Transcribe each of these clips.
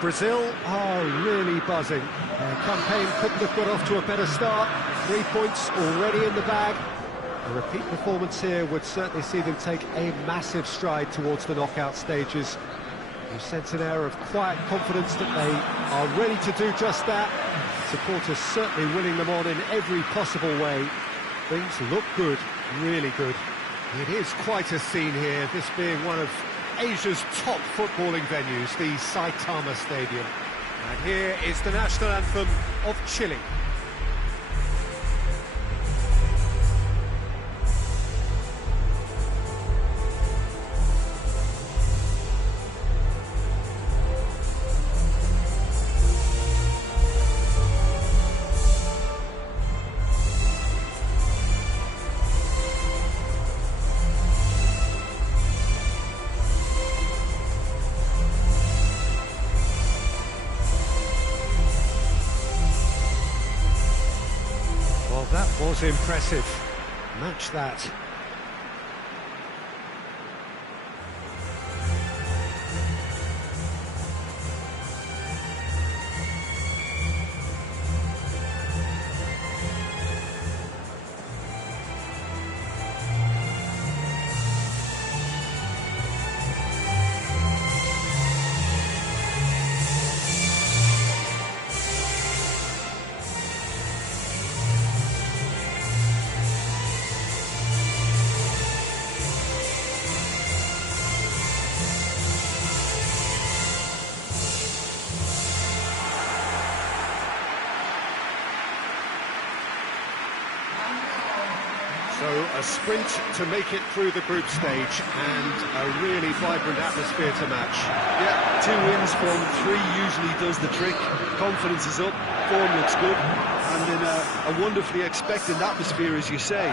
Brazil are really buzzing. Their campaign couldn't have got off to a better start. 3 points already in the bag. A repeat performance here would certainly see them take a massive stride towards the knockout stages. You sense an air of quiet confidence that they are ready to do just that. Supporters certainly winning them on in every possible way. Things look good, really good. It is quite a scene here, this being one of Asia's top footballing venues, the Saitama Stadium. And here is the national anthem of Chile. That was impressive. Match that. So a sprint to make it through the group stage and a really vibrant atmosphere to match. Yeah, 2 wins from 3 usually does the trick. Confidence is up, form looks good, and in a wonderfully expectant atmosphere, as you say.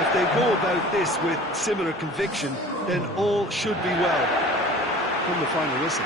If they go about this with similar conviction, then all should be well from the final whistle.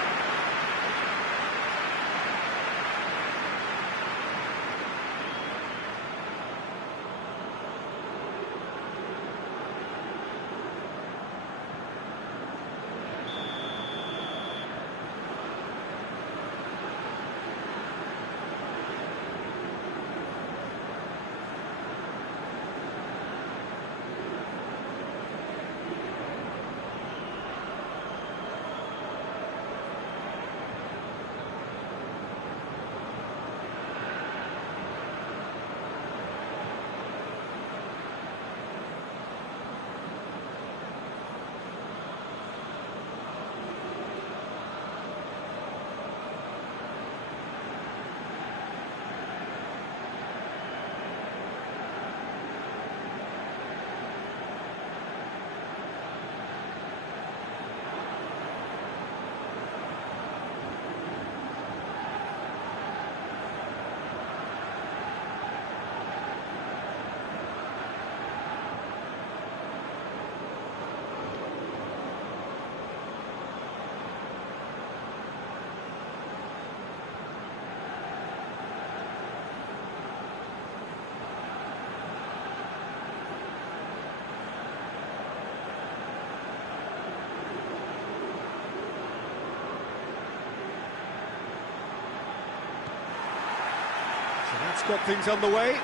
That's got things underway.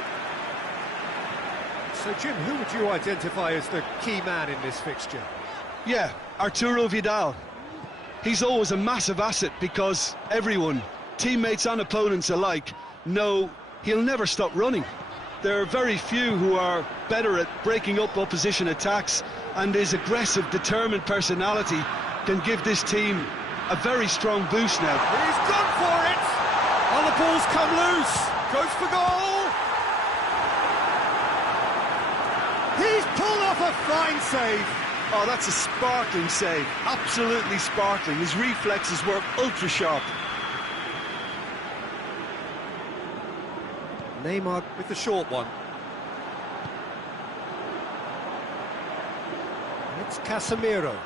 So, Jim, who would you identify as the key man in this fixture? Yeah, Arturo Vidal. He's always a massive asset because everyone, teammates and opponents alike, know he'll never stop running. There are very few who are better at breaking up opposition attacks, and his aggressive, determined personality can give this team a very strong boost now. He's gone for it! Oh, the ball's come loose! Goes for goal! He's pulled off a fine save! Oh, that's a sparkling save. Absolutely sparkling. His reflexes were ultra-sharp. Neymar with the short one. It's Casemiro.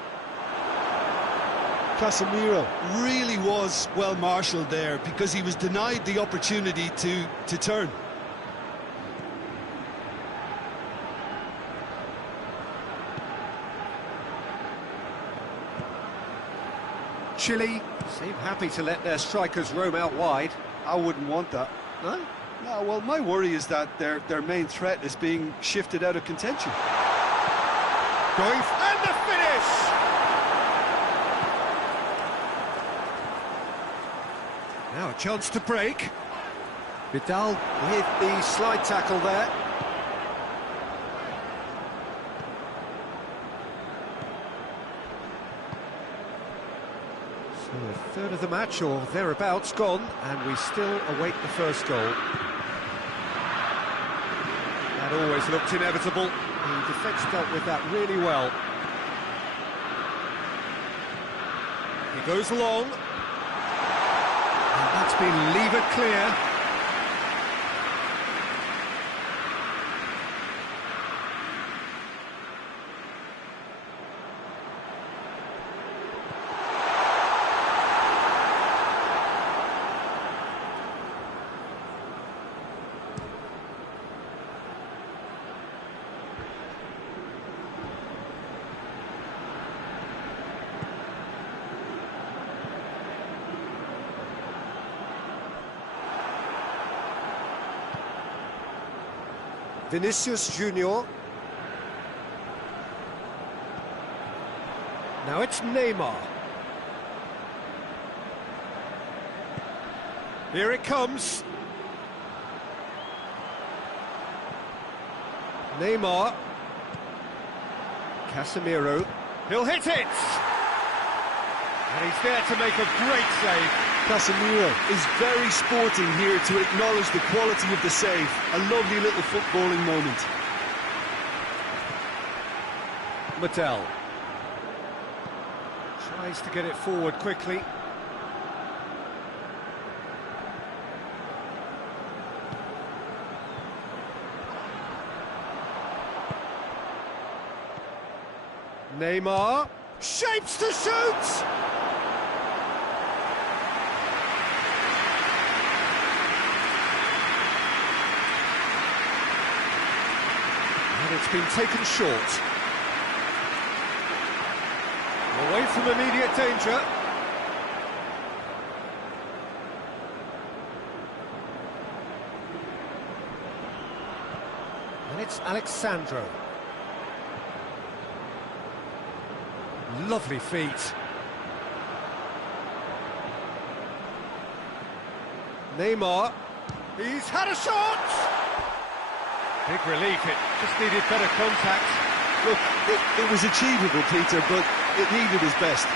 Casemiro really was well marshalled there because he was denied the opportunity to turn. Chile seem happy to let their strikers roam out wide. I wouldn't want that. No? No, well, my worry is that their main threat is being shifted out of contention. And the finish! Now a chance to break. Vidal with the slide tackle there. So a third of the match or thereabouts gone, and we still await the first goal. That always looked inevitable. The defence dealt with that really well. He goes long. And that's been levered clear. Vinicius Junior. Now it's Neymar. Here it comes. Neymar. Casemiro. He'll hit it! And he's there to make a great save. Casemiro is very sporting here to acknowledge the quality of the save. A lovely little footballing moment. Mattel tries to get it forward quickly. Neymar shapes to shoot! It's been taken short. Away from immediate danger. And it's Alexandro. Lovely feet. Neymar. He's had a shot! Big relief, it just needed better contact. Look, it was achievable, Peter, but it needed his best.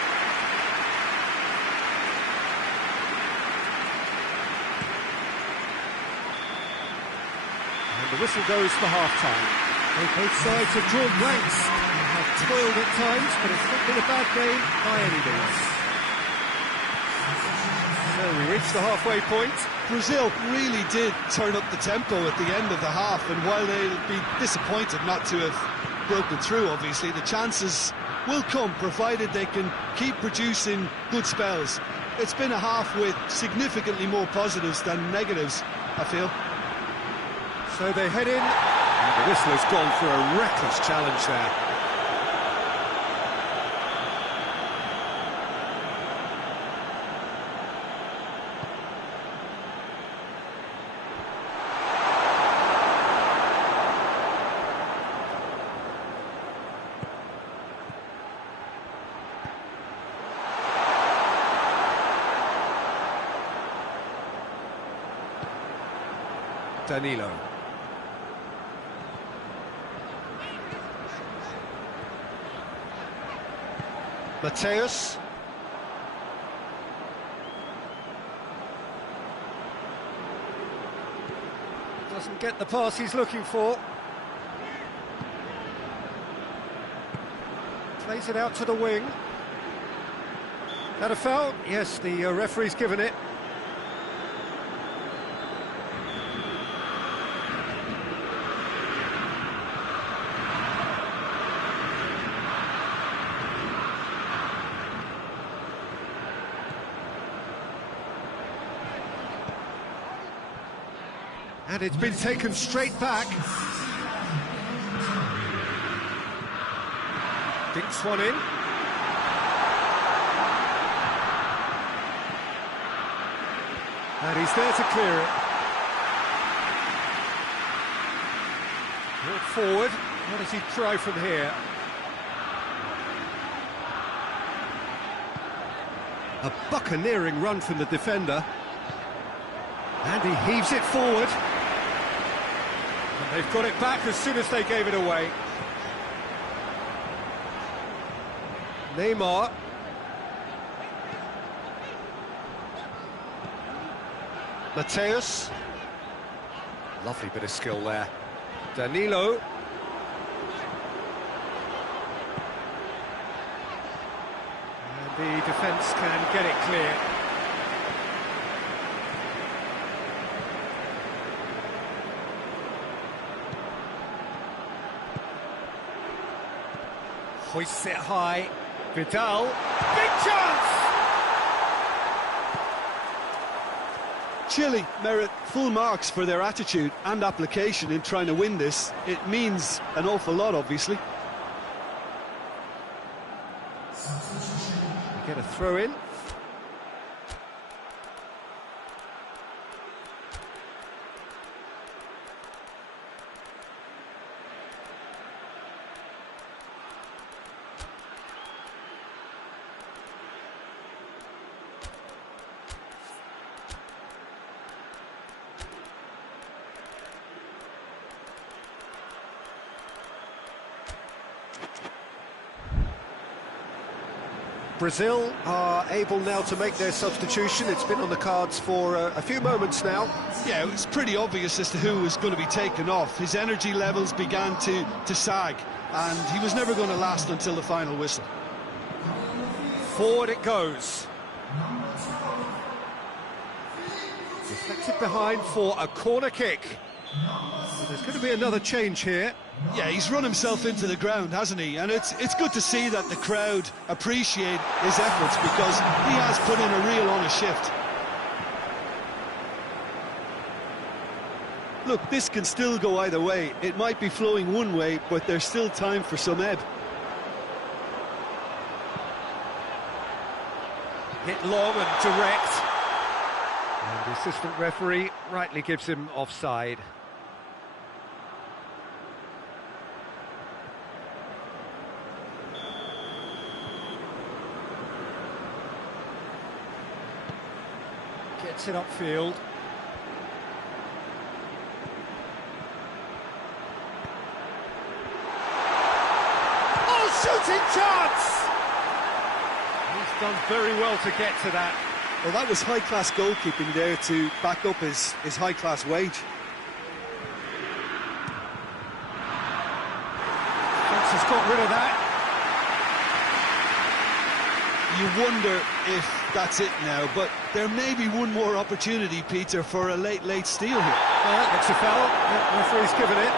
And the whistle goes for half-time. Both sides have drawn blanks. They have toiled at times, but it's not been a bad game by any means. So we reach the halfway point. Brazil really did turn up the tempo at the end of the half, and while they'll be disappointed not to have broken through, obviously, the chances will come, provided they can keep producing good spells. It's been a half with significantly more positives than negatives, I feel. So they head in, and the whistle has gone for a reckless challenge there. Danilo. Mateus. Doesn't get the pass he's looking for. Plays it out to the wing. That a foul? Yes, the referee's given it. And it's been taken straight back. Dinks one in. And he's there to clear it. Walk forward. What does he try from here? A buccaneering run from the defender. And he heaves it forward. And they've got it back as soon as they gave it away. Neymar. Mateus. Lovely bit of skill there. Danilo. And the defence can get it clear. Hoists it high. Vidal. Big chance! Chile merit full marks for their attitude and application in trying to win this. It means an awful lot, obviously. You get a throw in. Brazil are able now to make their substitution. It's been on the cards for a few moments now. Yeah, it was pretty obvious as to who was going to be taken off. His energy levels began to sag, and he was never going to last until the final whistle. Forward it goes. Deflected behind for a corner kick. There's going to be another change here. Yeah, he's run himself into the ground, hasn't he? And it's good to see that the crowd appreciate his efforts, because he has put in a real honest shift. Look, this can still go either way. It might be flowing one way, but there's still time for some ebb. Hit long and direct. And the assistant referee rightly gives him offside. Gets it upfield. Oh, shooting chance! He's done very well to get to that. Well, that was high-class goalkeeping there to back up his high-class wage. Defence has got rid of that. You wonder if that's it now, but there may be one more opportunity, Peter, for a late steal here. It's a foul. The referee's given it.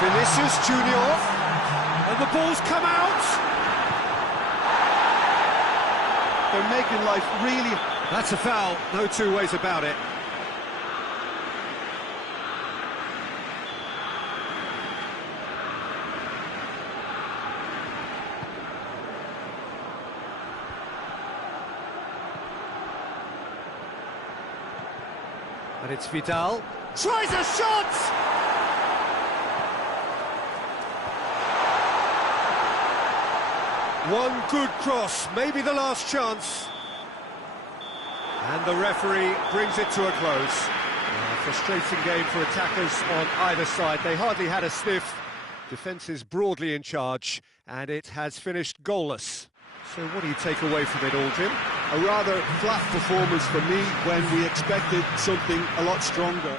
Vinicius Junior, and the ball's come out. They're making life really... That's a foul, no two ways about it. And it's Vidal. Tries a shot! One good cross, maybe the last chance. And the referee brings it to a close. A frustrating game for attackers on either side. They hardly had a sniff. Defence is broadly in charge, and it has finished goalless. So what do you take away from it all, Jim? A rather flat performance for me when we expected something a lot stronger.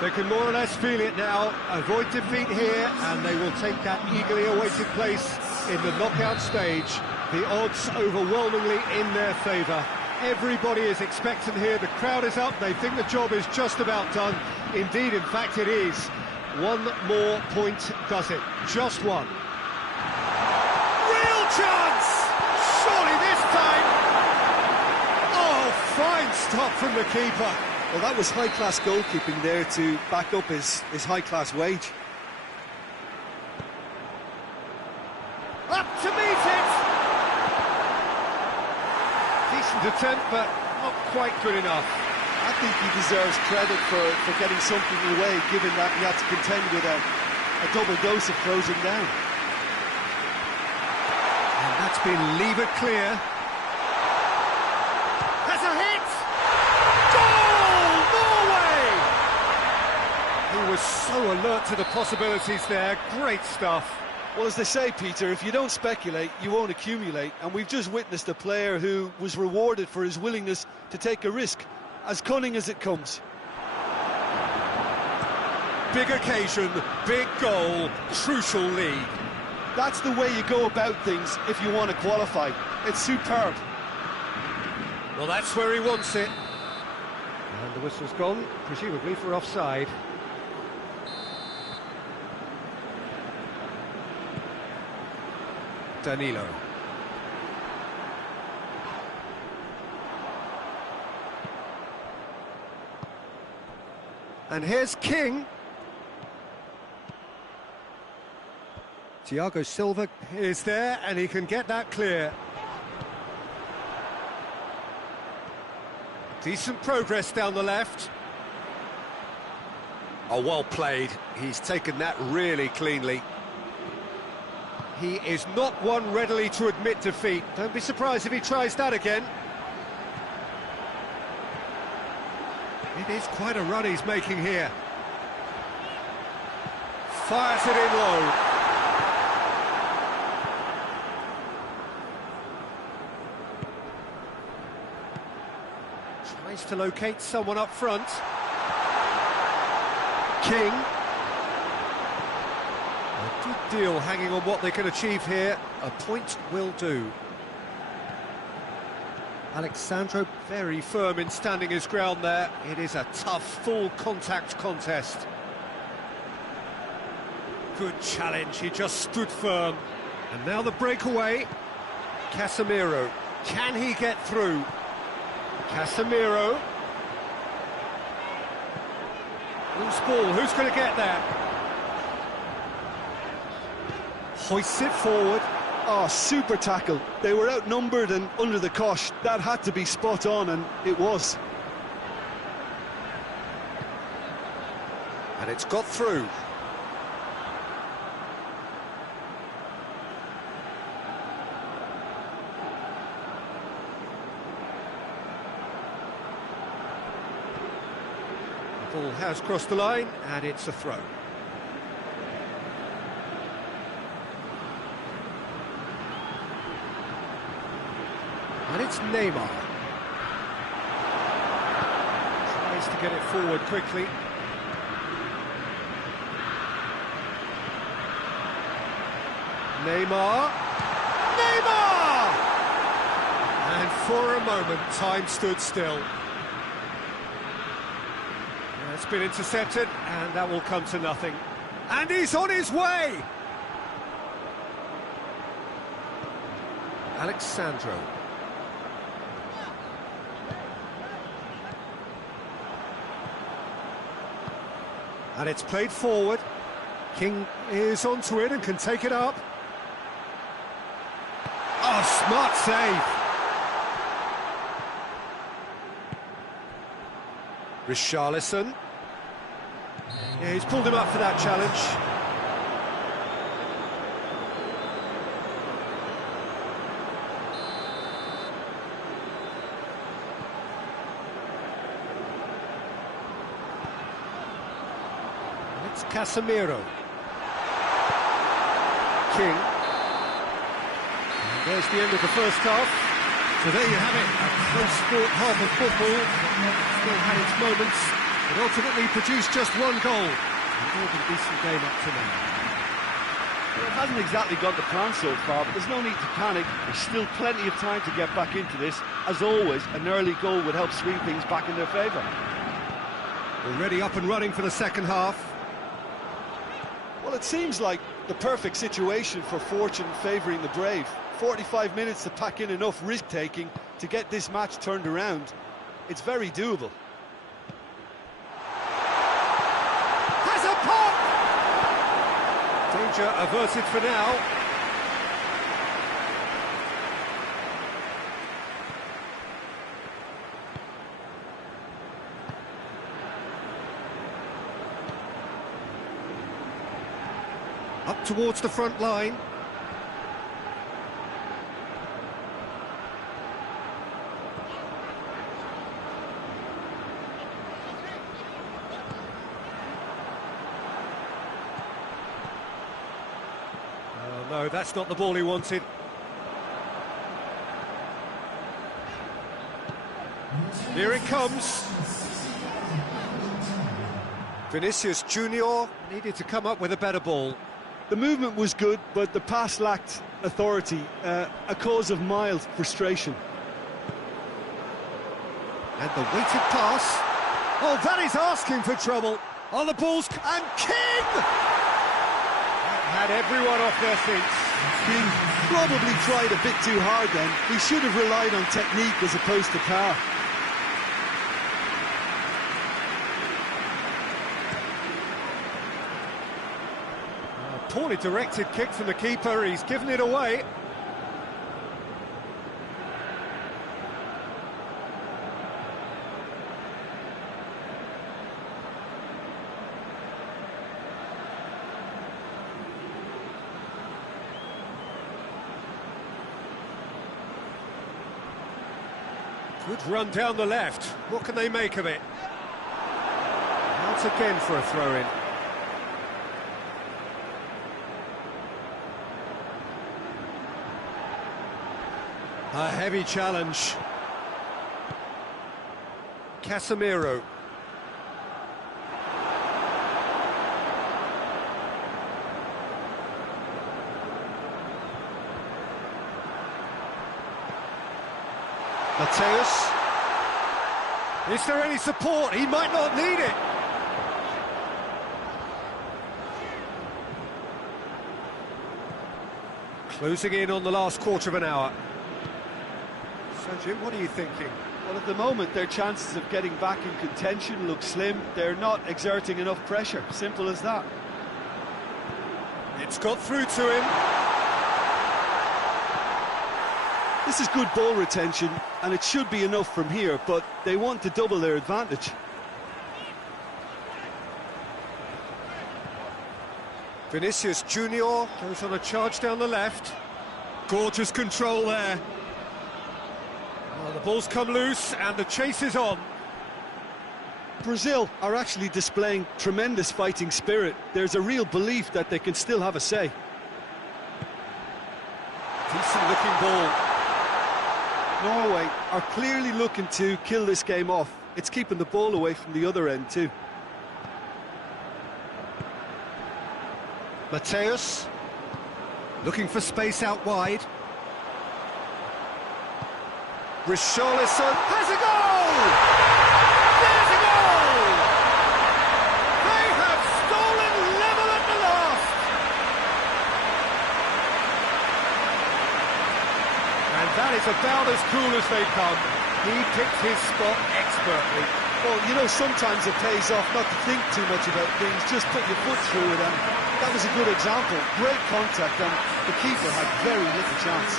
They can more or less feel it now, avoid defeat here, and they will take that eagerly awaited place in the knockout stage. The odds overwhelmingly in their favour. Everybody is expectant here, the crowd is up, they think the job is just about done. Indeed, in fact it is. One more point does it, just one. Real chance! Surely this time! Oh, fine stop from the keeper. Well, that was high-class goalkeeping there to back up his high-class wage. Up to meet it! Decent attempt, but not quite good enough. I think he deserves credit for getting something away, given that he had to contend with a double dose of closing down. And that's been levered clear. Has a hit! Goal! Norway! He was so alert to the possibilities there. Great stuff. Well, as they say, Peter, if you don't speculate, you won't accumulate. And we've just witnessed a player who was rewarded for his willingness to take a risk, as cunning as it comes. Big occasion, big goal, crucial lead. That's the way you go about things if you want to qualify. It's superb. Well, that's where he wants it. And the whistle's gone, presumably for offside. Danilo. And here's King. Thiago Silva is there, and he can get that clear. Decent progress down the left. Oh, well played. He's taken that really cleanly. He is not one readily to admit defeat. Don't be surprised if he tries that again. It is quite a run he's making here. Fires it in low. Tries to locate someone up front. King. A good deal hanging on what they can achieve here. A point will do. Alexandro very firm in standing his ground there. It is a tough, full-contact contest. Good challenge, he just stood firm. And now the breakaway. Casemiro. Can he get through? Casemiro. Loose ball, who's going to get that? Hoists it forward. Oh, super tackle. They were outnumbered and under the cosh. That had to be spot on, and it was. And it's got through. The ball has crossed the line, and it's a throw. And it's Neymar. Tries to get it forward quickly. Neymar! Neymar! And for a moment, time stood still. It's been intercepted, and that will come to nothing. And he's on his way! Alexandro. And it's played forward. King is onto it and can take it up. Oh, smart save. Richarlison. Yeah, he's pulled him up for that challenge. It's Casemiro. King. And there's the end of the first half. So there you have it, a close-fought half of football. Still had its moments, It ultimately produced just one goal. An all but decent game up to now. Well, it hasn't exactly got the plan so far, but there's no need to panic. There's still plenty of time to get back into this. As always, an early goal would help swing things back in their favour. Already up and running for the second half. Well, it seems like the perfect situation for fortune favouring the brave. 45 minutes to pack in enough risk-taking to get this match turned around. It's very doable. Has a pop! Danger averted for now. Up towards the front line. Oh no, that's not the ball he wanted. Here it comes. Vinicius Junior needed to come up with a better ball. The movement was good, but the pass lacked authority, a cause of mild frustration. And the weighted pass. Oh, that is asking for trouble. On the balls, and King! That had everyone off their seats. King probably tried a bit too hard then. He should have relied on technique as opposed to power. Poorly directed kick from the keeper, he's given it away. Good run down the left. What can they make of it? Out again for a throw-in. A heavy challenge. Casemiro. Mateus. Is there any support? He might not need it. Closing in on the last quarter of an hour. So, Jim, what are you thinking? Well, at the moment, their chances of getting back in contention look slim. They're not exerting enough pressure. Simple as that. It's got through to him. This is good ball retention, and it should be enough from here, but they want to double their advantage. Vinicius Junior goes on a charge down the left. Gorgeous control there. Well, the ball's come loose and the chase is on. Brazil are actually displaying tremendous fighting spirit. There's a real belief that they can still have a say. Decent looking ball. Norway are clearly looking to kill this game off. It's keeping the ball away from the other end too. Mateus looking for space out wide. Richarlison has a goal! There's a goal! They have stolen level at the last! And that is about as cool as they come. He picked his spot expertly. Well, you know, sometimes it pays off not to think too much about things, just put your foot through it, and that was a good example. Great contact, and the keeper had very little chance.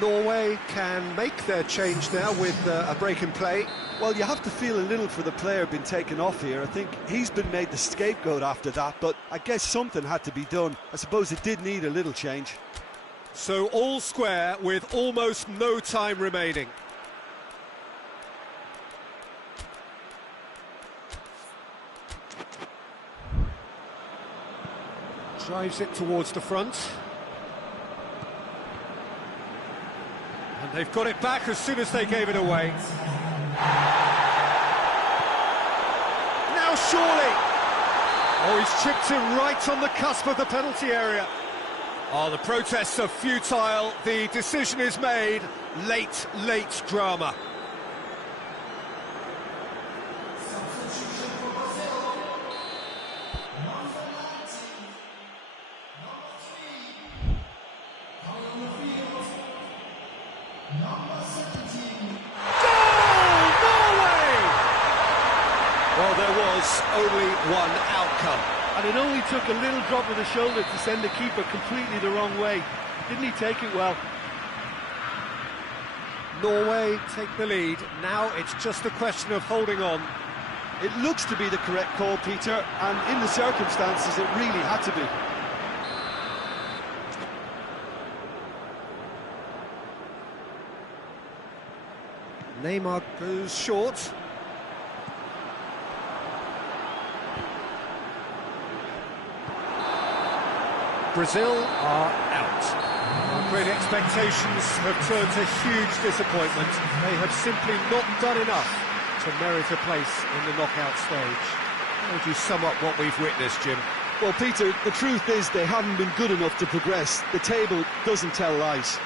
Norway can make their change now with a break in play. Well, you have to feel a little for the player being taken off here. I think he's been made the scapegoat after that, but I guess something had to be done. I suppose it did need a little change. So all square with almost no time remaining. Drives it towards the front. And they've got it back as soon as they gave it away. Now surely! Oh, he's chipped him right on the cusp of the penalty area. Oh, the protests are futile. The decision is made. Late drama. Well, there was only one outcome. And it only took a little drop of the shoulder to send the keeper completely the wrong way. Didn't he take it well? Norway take the lead. Now it's just a question of holding on. It looks to be the correct call, Peter, and in the circumstances it really had to be. Neymar goes short. Brazil are out. Great expectations have turned to huge disappointment. They have simply not done enough to merit a place in the knockout stage. How would you sum up what we've witnessed, Jim? Well, Peter, the truth is they haven't been good enough to progress. The table doesn't tell lies.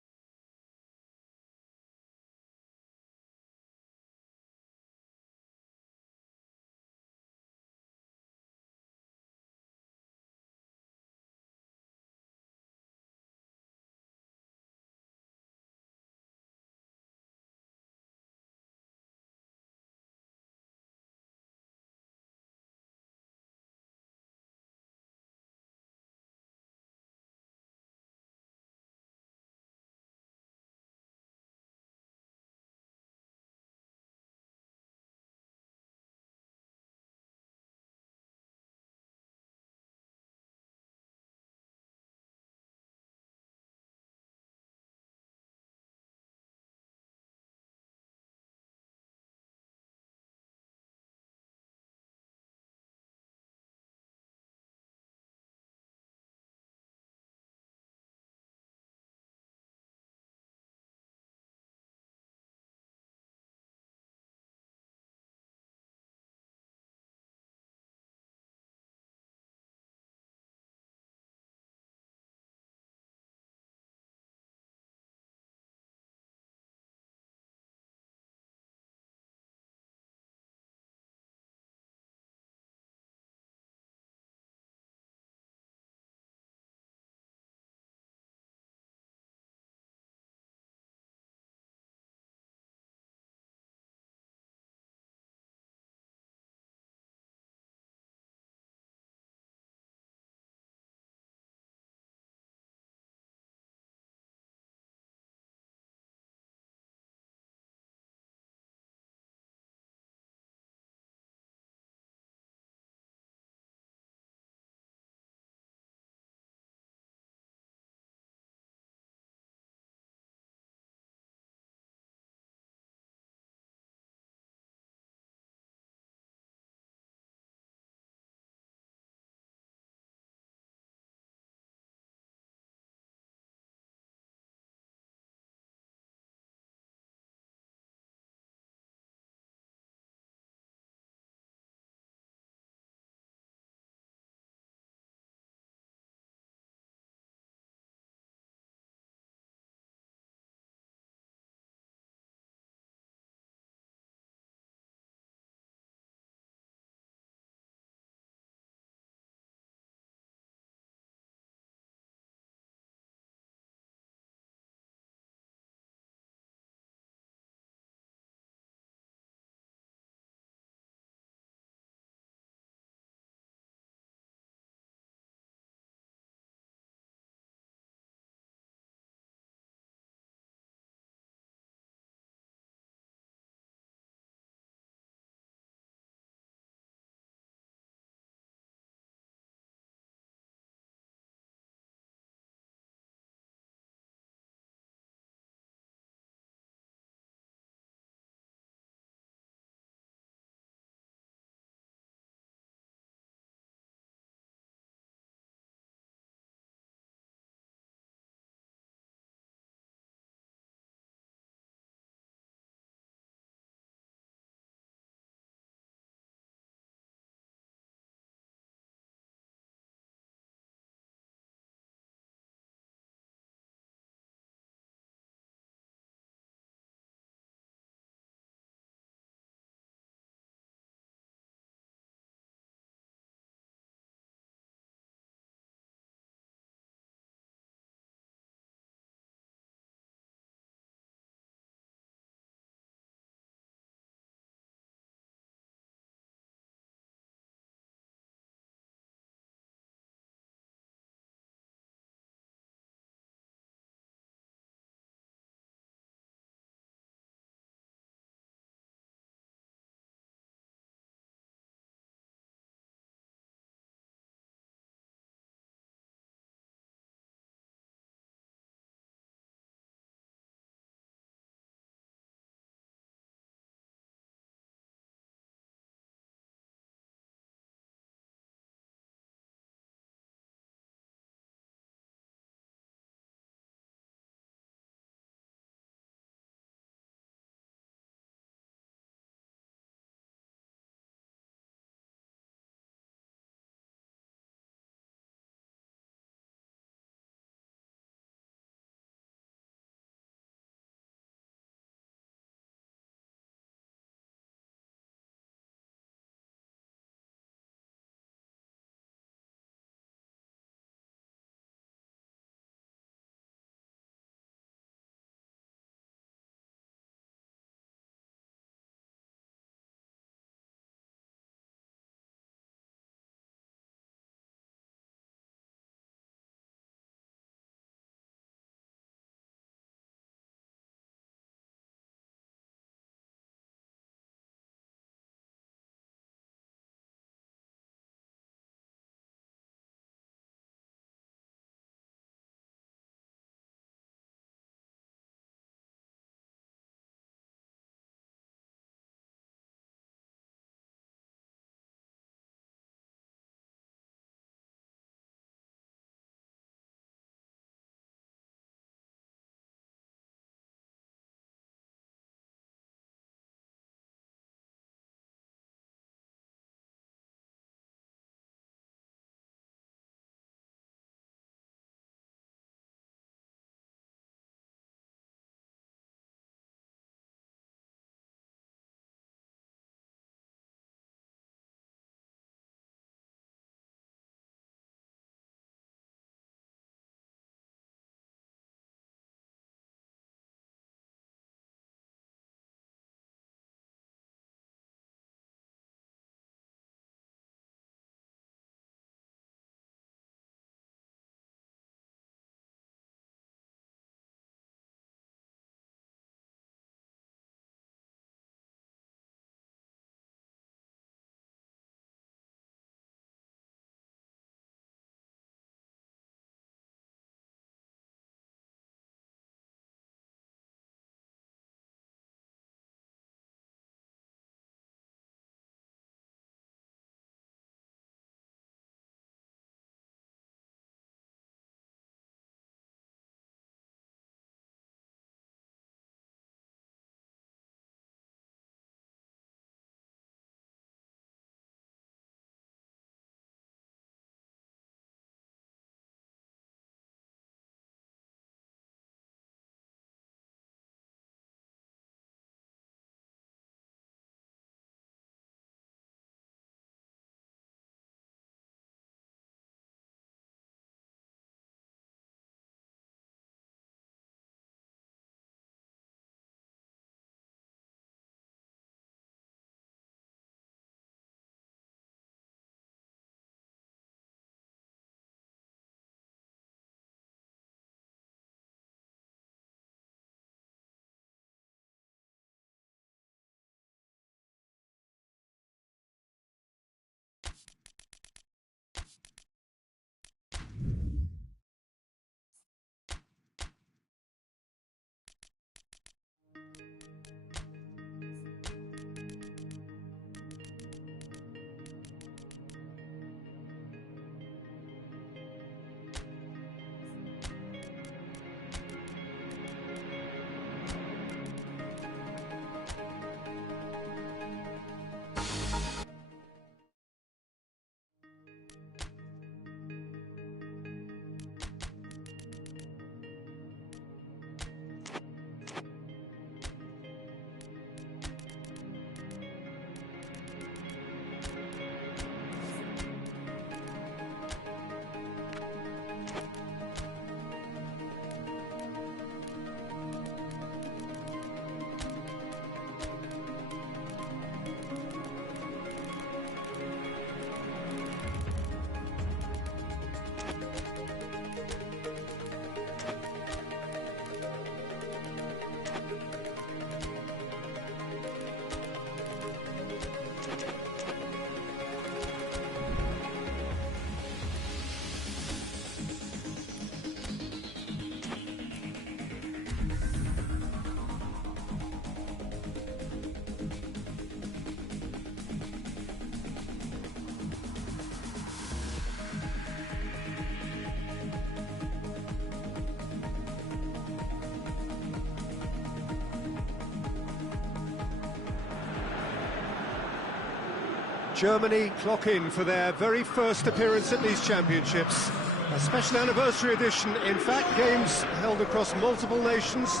Germany clock in for their very first appearance at these championships. A special anniversary edition, in fact, games held across multiple nations.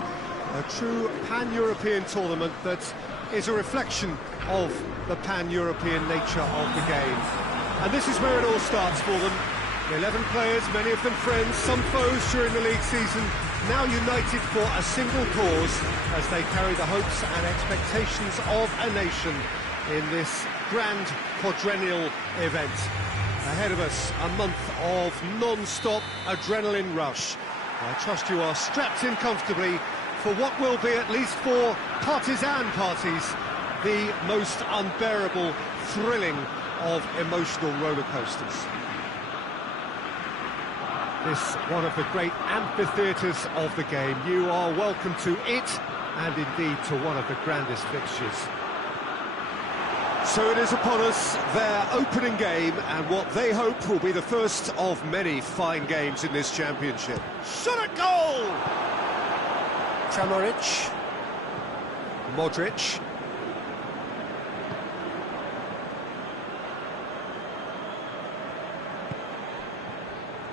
A true pan-European tournament that is a reflection of the pan-European nature of the game. And this is where it all starts for them. 11 players, many of them friends, some foes during the league season, now united for a single cause as they carry the hopes and expectations of a nation in this grand quadrennial event. Ahead of us, a month of non-stop adrenaline rush. I trust you are strapped in comfortably for what will be, at least for partisan parties, the most unbearable, thrilling of emotional roller coasters. This one of the great amphitheatres of the game. You are welcome to it, and indeed to one of the grandest fixtures. So it is upon us, their opening game, and what they hope will be the first of many fine games in this championship. Shot at goal! Kramaric. Modric.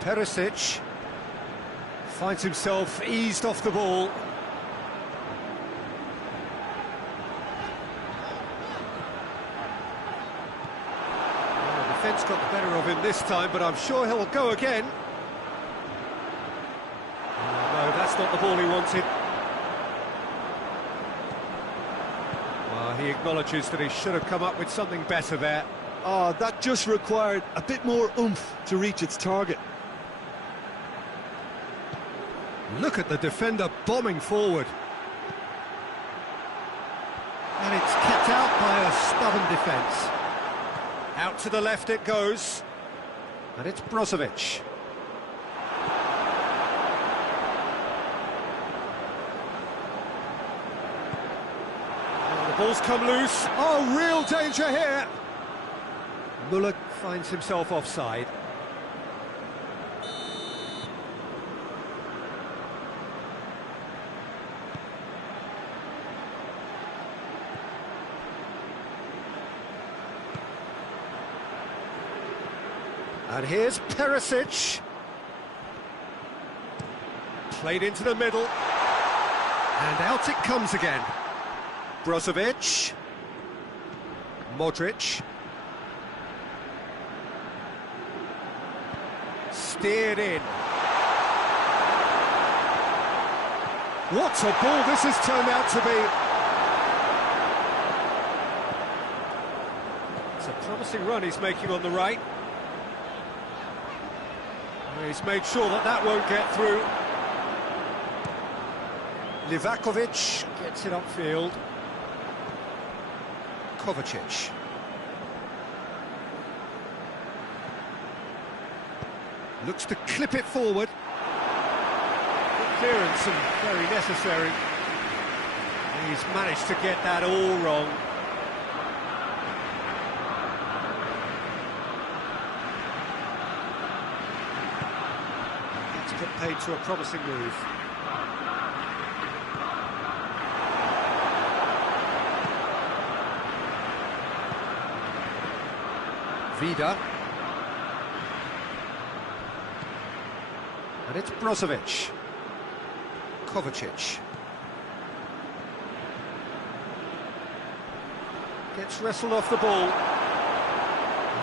Perisic finds himself eased off the ball. Well, the defence got the better of him this time, but I'm sure he'll go again. No, that's not the ball he wanted. Well, he acknowledges that he should have come up with something better there. Oh, that just required a bit more oomph to reach its target. Look at the defender bombing forward. And it's kept out by a stubborn defence. Out to the left it goes. And it's Brozovic. Oh, the ball's come loose. Oh, real danger here. Müller finds himself offside. And here's Perisic. Played into the middle. And out it comes again. Brozovic. Modric. Steered in. What a ball this has turned out to be. It's a promising run he's making on the right. He's made sure that that won't get through. Livakovic gets it upfield. Kovacic. Looks to clip it forward. Good clearance and very necessary. He's managed to get that all wrong. Put paid to a promising move. Vida. And it's Brozovic. Kovacic. Gets wrestled off the ball.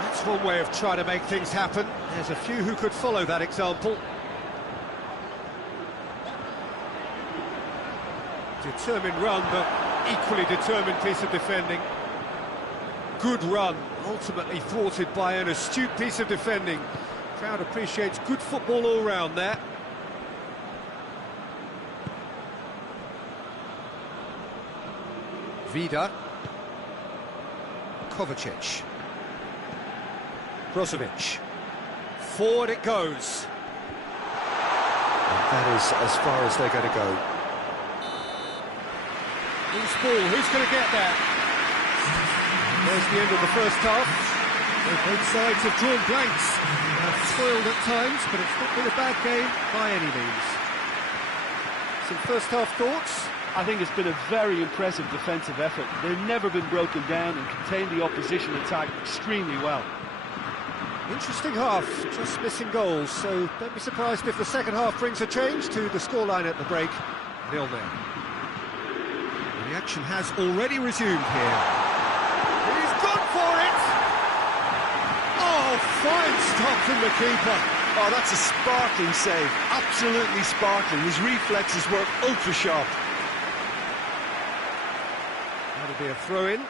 That's one way of trying to make things happen. There's a few who could follow that example. Determined run, but equally determined piece of defending. Good run, ultimately thwarted by an astute piece of defending. Crowd appreciates good football all round there. Vida. Kovacic. Brozovic. Forward it goes. And that is as far as they're going to go. Loose ball, who's going to get that? There's the end of the first half. Both sides have drawn blanks, have toiled at times, but it's not been a bad game by any means. Some first half thoughts? I think it's been a very impressive defensive effort. They've never been broken down and contained the opposition attack extremely well. Interesting half, just missing goals, so don't be surprised if the second half brings a change to the scoreline at the break. 0-0. The action has already resumed here. He's gone for it! Oh, fine stop from the keeper. Oh, that's a sparkling save, absolutely sparkling. His reflexes were ultra sharp. That'll be a throw-in.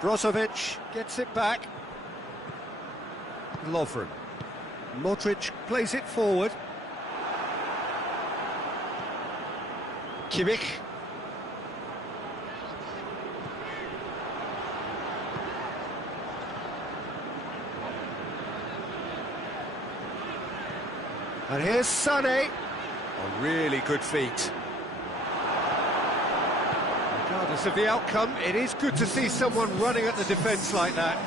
Brozovic gets it back. Lovren. Modric plays it forward. Kimmich. And here's Sané. A really good feat. Regardless of the outcome, it is good to see someone running at the defence like that.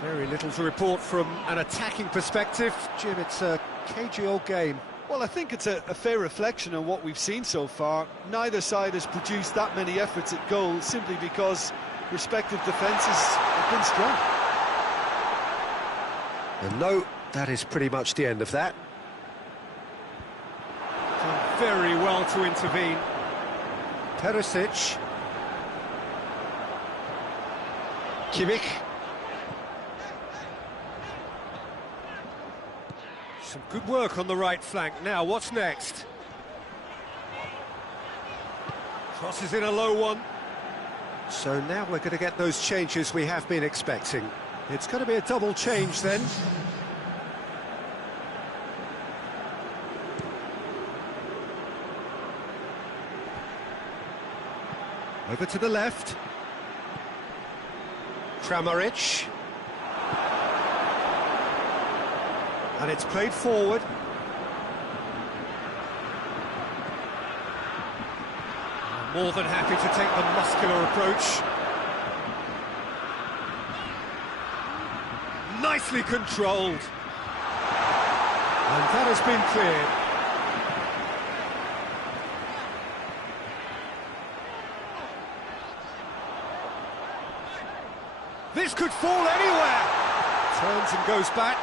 Very little to report from an attacking perspective. Jim, it's a cagey old game. Well, I think it's a fair reflection on what we've seen so far. Neither side has produced that many efforts at goal simply because respective defences have been strong. And no, that is pretty much the end of that. Done very well to intervene. Perisic. Kimmich. Some good work on the right flank. Now, what's next? Crosses in a low one. So now we're going to get those changes we have been expecting. It's going to be a double change then. Over to the left. Kramaric. And it's played forward. More than happy to take the muscular approach. Nicely controlled. And that has been cleared. This could fall anywhere. Turns and goes back.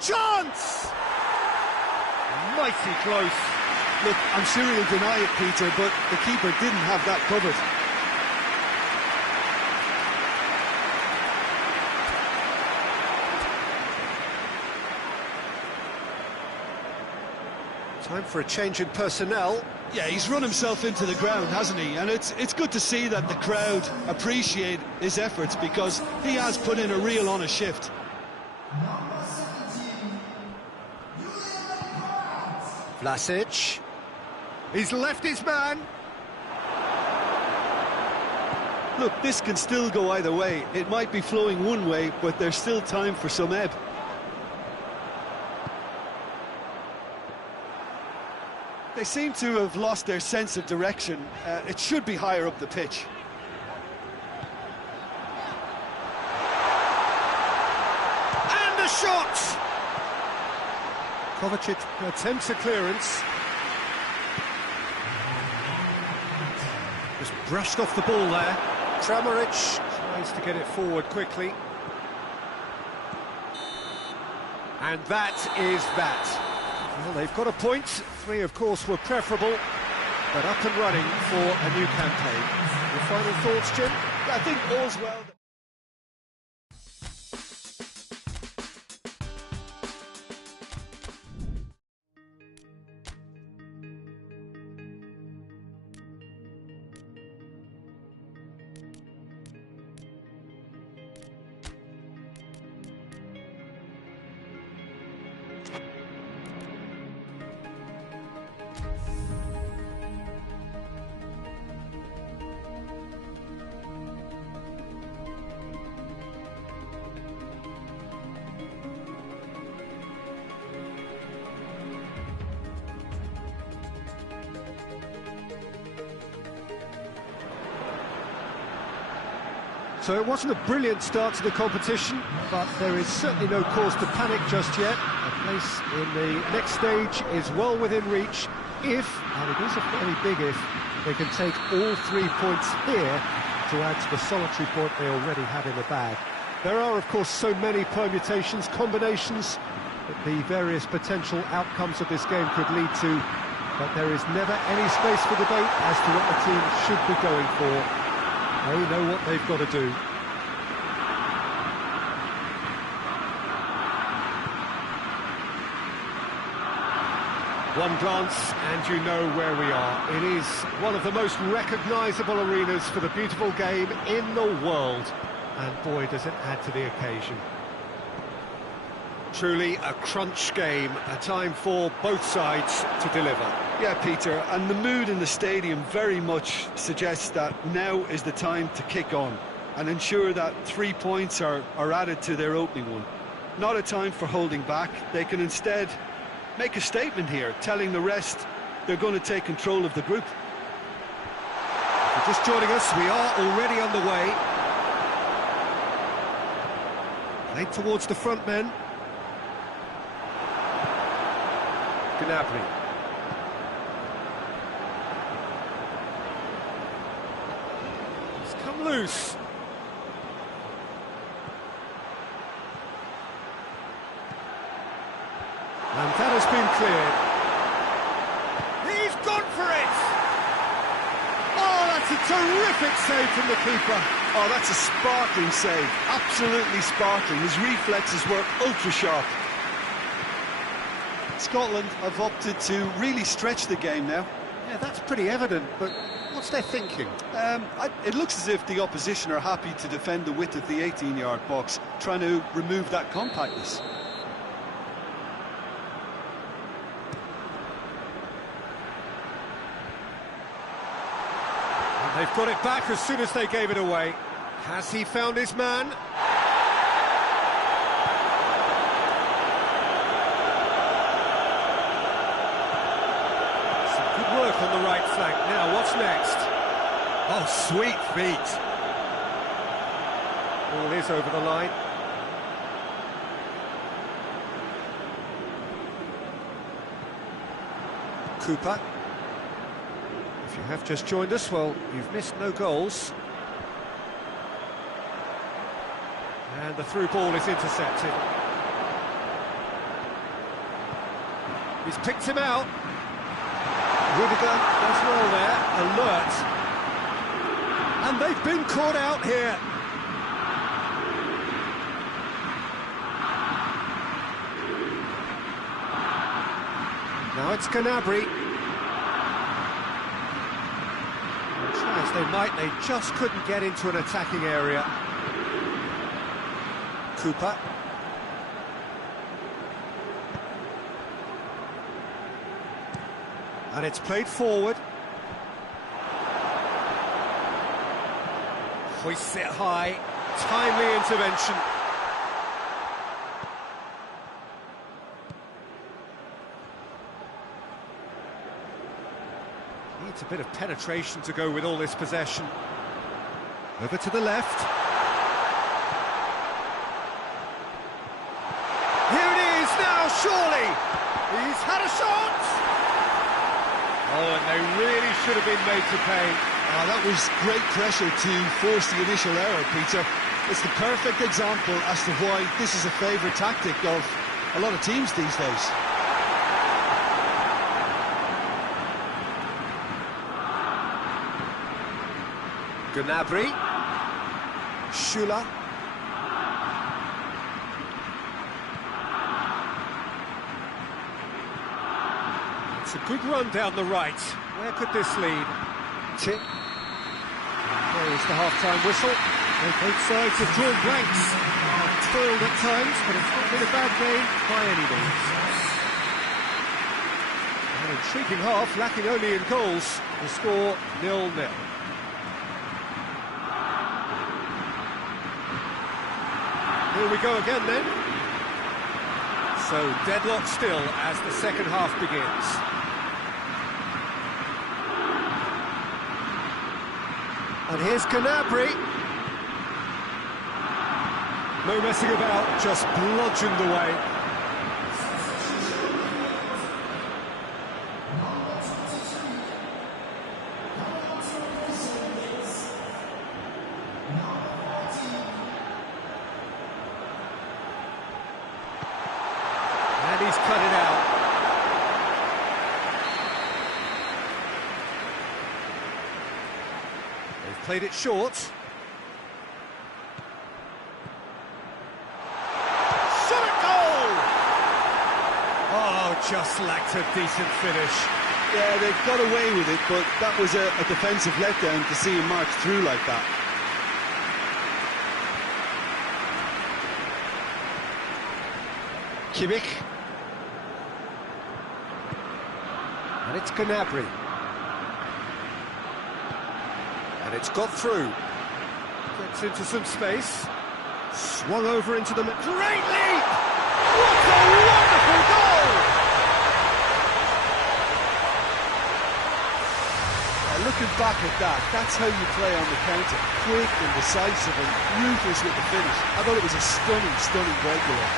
Chance! Mighty close. Look, I'm sure he'll deny it, Peter, but the keeper didn't have that covered. Time for a change in personnel. Yeah, he's run himself into the ground, hasn't he? And it's good to see that the crowd appreciate his efforts because he has put in a real honest shift. Vlasic. He's left his man. Look, this can still go either way. It might be flowing one way, but there's still time for some ebb. They seem to have lost their sense of direction. It should be higher up the pitch. And the shot! Kovacic attempts a clearance. Just brushed off the ball there. Kramaric tries to get it forward quickly. And that is that. Well, they've got a point. 3, of course, were preferable, but up and running for a new campaign. Your final thoughts, Jim? I think all's well. So it wasn't a brilliant start to the competition, but there is certainly no cause to panic just yet. A place in the next stage is well within reach if, and it is a fairly big if, they can take all 3 points here to add to the solitary point they already have in the bag. There are, of course, so many permutations, combinations that the various potential outcomes of this game could lead to, but there is never any space for debate as to what the team should be going for. They know what they've got to do. One glance and you know where we are. It is one of the most recognisable arenas for the beautiful game in the world. And boy, does it add to the occasion. Truly a crunch game, a time for both sides to deliver. Yeah, Peter, and the mood in the stadium very much suggests that now is the time to kick on and ensure that 3 points are added to their opening one. Not a time for holding back. They can instead make a statement here, telling the rest they're going to take control of the group. If you're just joining us, we are already underway. Played towards the front men. Gnabry. It's come loose. And that has been cleared. He's gone for it! Oh, that's a terrific save from the keeper. Oh, that's a sparkling save, absolutely sparkling. His reflexes were ultra-sharp. Scotland have opted to really stretch the game now. Yeah, that's pretty evident, but what's their thinking? It looks as if the opposition are happy to defend the width of the 18-yard box, trying to remove that compactness. And they've got it back as soon as they gave it away. Has he found his man? Work on the right flank. Now, what's next? Oh, sweet feet. Ball is over the line. Cooper. If you have just joined us, well, you've missed no goals. And the through ball is intercepted. He's picked him out. Rudiger does well there, alert. And they've been caught out here. Now it's Gnabry. Try as they might, they just couldn't get into an attacking area. Cooper. And it's played forward. Hoists it high. Timely intervention. Needs a bit of penetration to go with all this possession. Over to the left. Here it is now, surely. He's had a shot. Oh, and they really should have been made to pay. Oh, that was great pressure to force the initial error, Peter. It's the perfect example as to why this is a favourite tactic of a lot of teams these days. Gnabry. Schüller. It's a good run down the right. Where could this lead? Tip. There is the half-time whistle. Both sides have drawn blanks. Toiled at times, but it's not been a bad game by any means. An intriguing half, lacking only in goals. The score 0-0. Here we go again then. So deadlock still as the second half begins. And here's Gnabry. No messing about, just bludgeoned away. And he's cut it out. They've played it short. Shot at goal! Oh, just lacked a decent finish. Yeah, they got away with it, but that was a defensive letdown to see him march through like that. Kimmich. And it's Gnabry. And it's got through. Gets into some space. Swung over into the... Great leap! What a wonderful goal! Looking back at that, that's how you play on the counter. Quick and decisive and ruthless with the finish. I thought it was a stunning, stunning breakaway.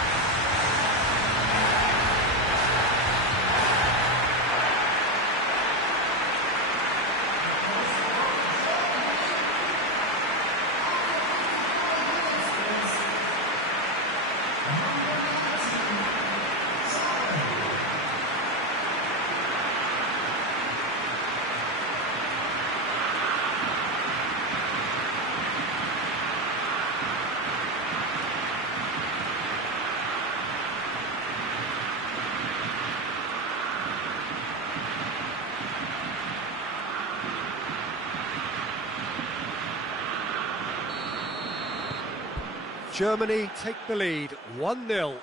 Germany take the lead, 1-0.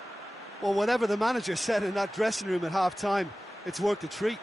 Well, whatever the manager said in that dressing room at half-time, it's worked a treat.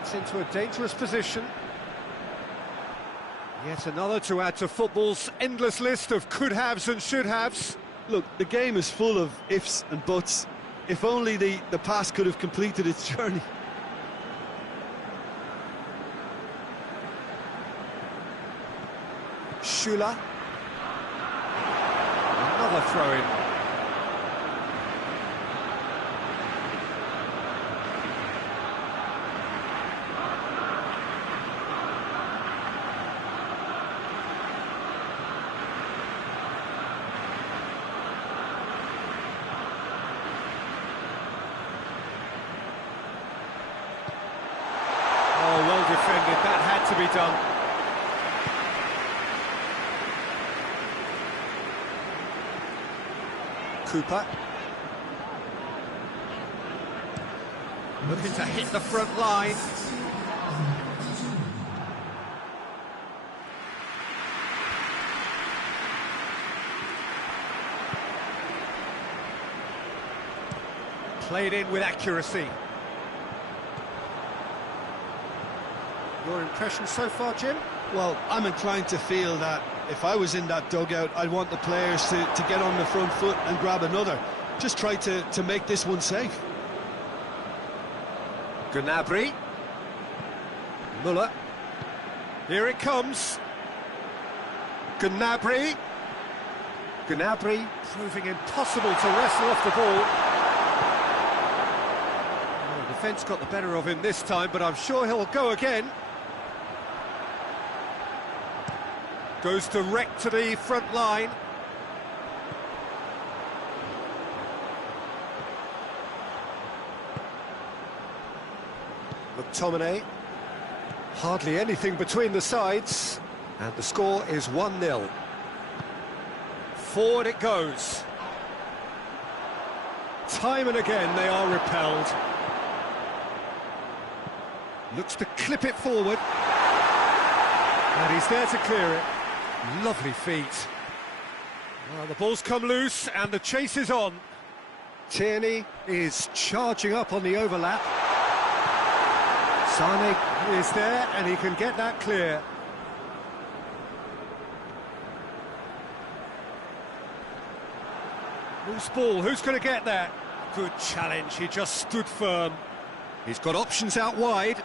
Gets into a dangerous position. Yet another to add to football's endless list of could-haves and should-haves. Look, the game is full of ifs and buts. If only the pass could have completed its journey. Schüller. Another throw-in. Oh, well defended. That had to be done. Cooper. Looking to hit the front line. Played in with accuracy. Your impression so far, Jim? Well, I'm inclined to feel that if I was in that dugout, I'd want the players to get on the front foot and grab another. Just try to make this one safe. Gnabry. Müller. Here it comes. Gnabry. Gnabry proving impossible to wrestle off the ball. Well, the defence got the better of him this time, but I'm sure he'll go again. Goes direct to the front line. McTominay. Hardly anything between the sides. And the score is 1-0. Forward it goes. Time and again they are repelled. Looks to clip it forward. And he's there to clear it. Lovely feet. Well, the ball's come loose and the chase is on. Tierney is charging up on the overlap. Sane is there and he can get that clear. Loose ball, who's going to get that? Good challenge, he just stood firm. He's got options out wide.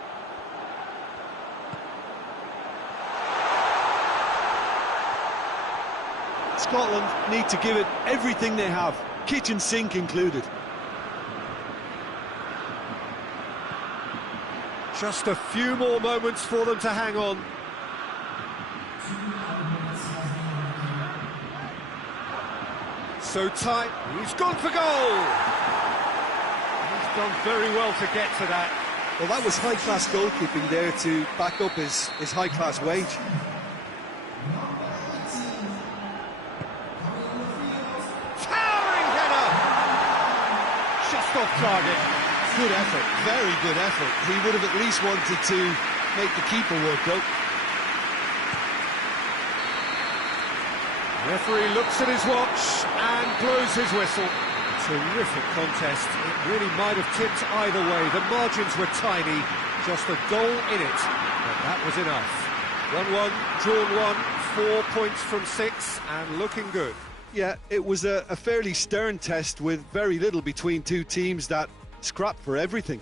Scotland need to give it everything they have, kitchen sink included. Just a few more moments for them to hang on. So tight, he's gone for goal! He's done very well to get to that. Well, that was high-class goalkeeping there to back up his high-class wage. Towering header! Just off target. Good effort, very good effort. He would have at least wanted to make the keeper work out. Referee looks at his watch and blows his whistle. Terrific contest. It really might have tipped either way. The margins were tiny, just a goal in it, but that was enough. 1-1, drawn 1, 4 points from 6, and looking good. Yeah, it was a fairly stern test with very little between two teams that scrapped for everything.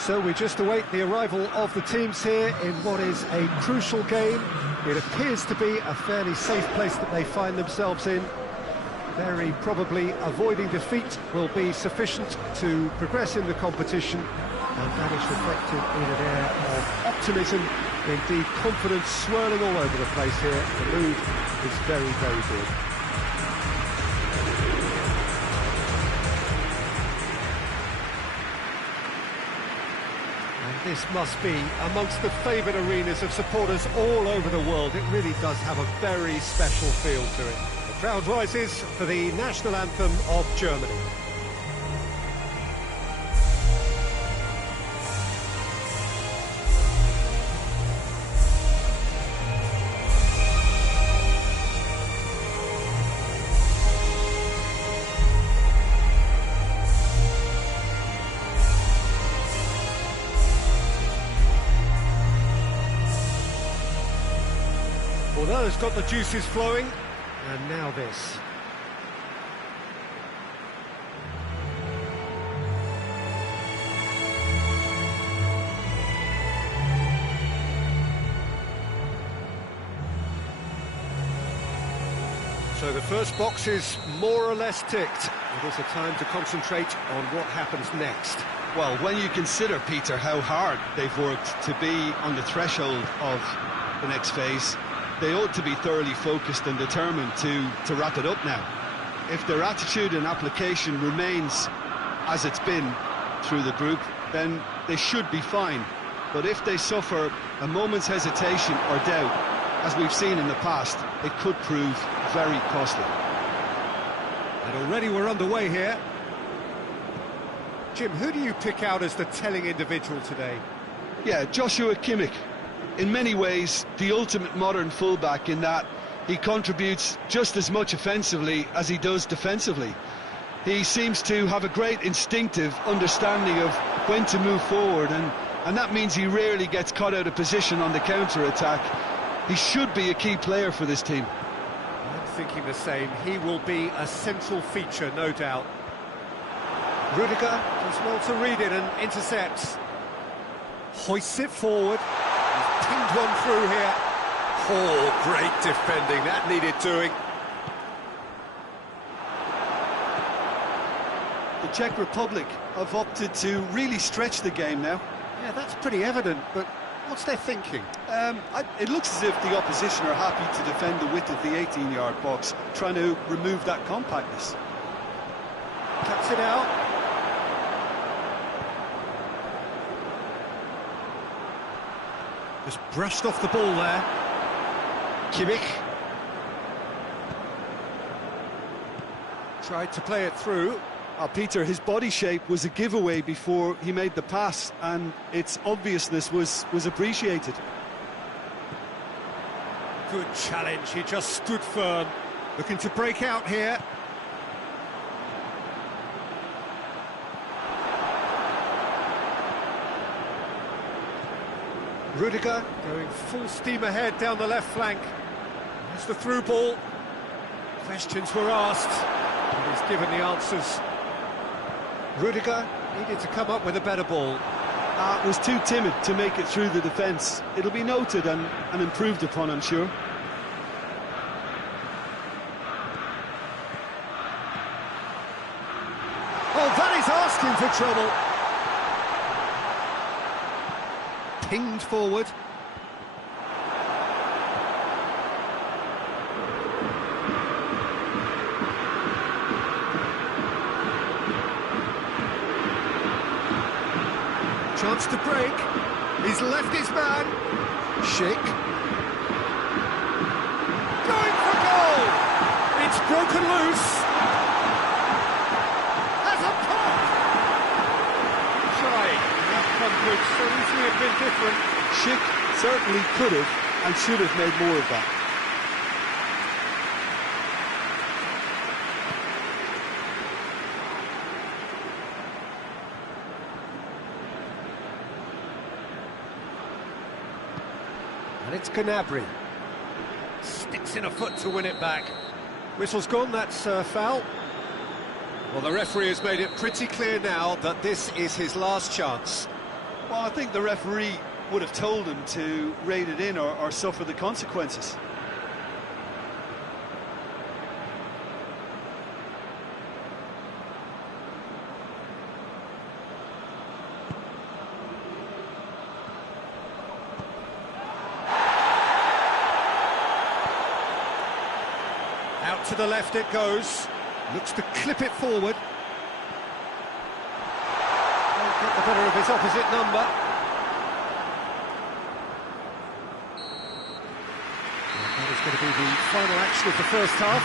So we just await the arrival of the teams here in what is a crucial game. It appears to be a fairly safe place that they find themselves in. Very probably avoiding defeat will be sufficient to progress in the competition, and that is reflected in an air of optimism, indeed confidence swirling all over the place here. The mood is very, very good. This must be amongst the favoured arenas of supporters all over the world. It really does have a very special feel to it. The crowd rises for the national anthem of Germany. Well, it's got the juices flowing, and now this. So the first box is more or less ticked. It is a time to concentrate on what happens next. Well, when you consider, Peter, how hard they've worked to be on the threshold of the next phase, they ought to be thoroughly focused and determined to wrap it up now. If their attitude and application remains as it's been through the group, then they should be fine. But if they suffer a moment's hesitation or doubt, as we've seen in the past, it could prove very costly. And already we're underway here. Jim, who do you pick out as the telling individual today? Yeah, Joshua Kimmich. In many ways, the ultimate modern fullback in that he contributes just as much offensively as he does defensively. He seems to have a great instinctive understanding of when to move forward, and that means he rarely gets caught out of position on the counter-attack. He should be a key player for this team. I'm thinking the same. He will be a central feature, no doubt. Rudiger does well to read it and intercepts. Hoists it forward. Pinged one through here. Oh, great defending. That needed doing. The Czech Republic have opted to really stretch the game now. Yeah, that's pretty evident, but what's their thinking? It looks as if the opposition are happy to defend the width of the 18-yard box, trying to remove that compactness. Cuts it out. Just brushed off the ball there. Kimmich. Tried to play it through. Peter, his body shape was a giveaway before he made the pass, and its obviousness was appreciated. Good challenge, he just stood firm. Looking to break out here. Rudiger going full steam ahead down the left flank. That's the through ball. Questions were asked, and he's given the answers. Rudiger needed to come up with a better ball. Was too timid to make it through the defence. It'll be noted and improved upon, I'm sure. Oh, that is asking for trouble. Pinged forward. Chance to break. He's left his man. Schick. Going for goal. It's broken loose. Has a pop. Trying. That one could so easily have been different. Schick certainly could have and should have made more of that. And it's Gnabry. Sticks in a foot to win it back. Whistle's gone, that's foul. Well, the referee has made it pretty clear now that this is his last chance. Well, I think the referee would have told him to rate it in or suffer the consequences. Out to the left it goes. Looks to clip it forward. Can't get the better of his opposite number. And that is going to be the final action of the first half.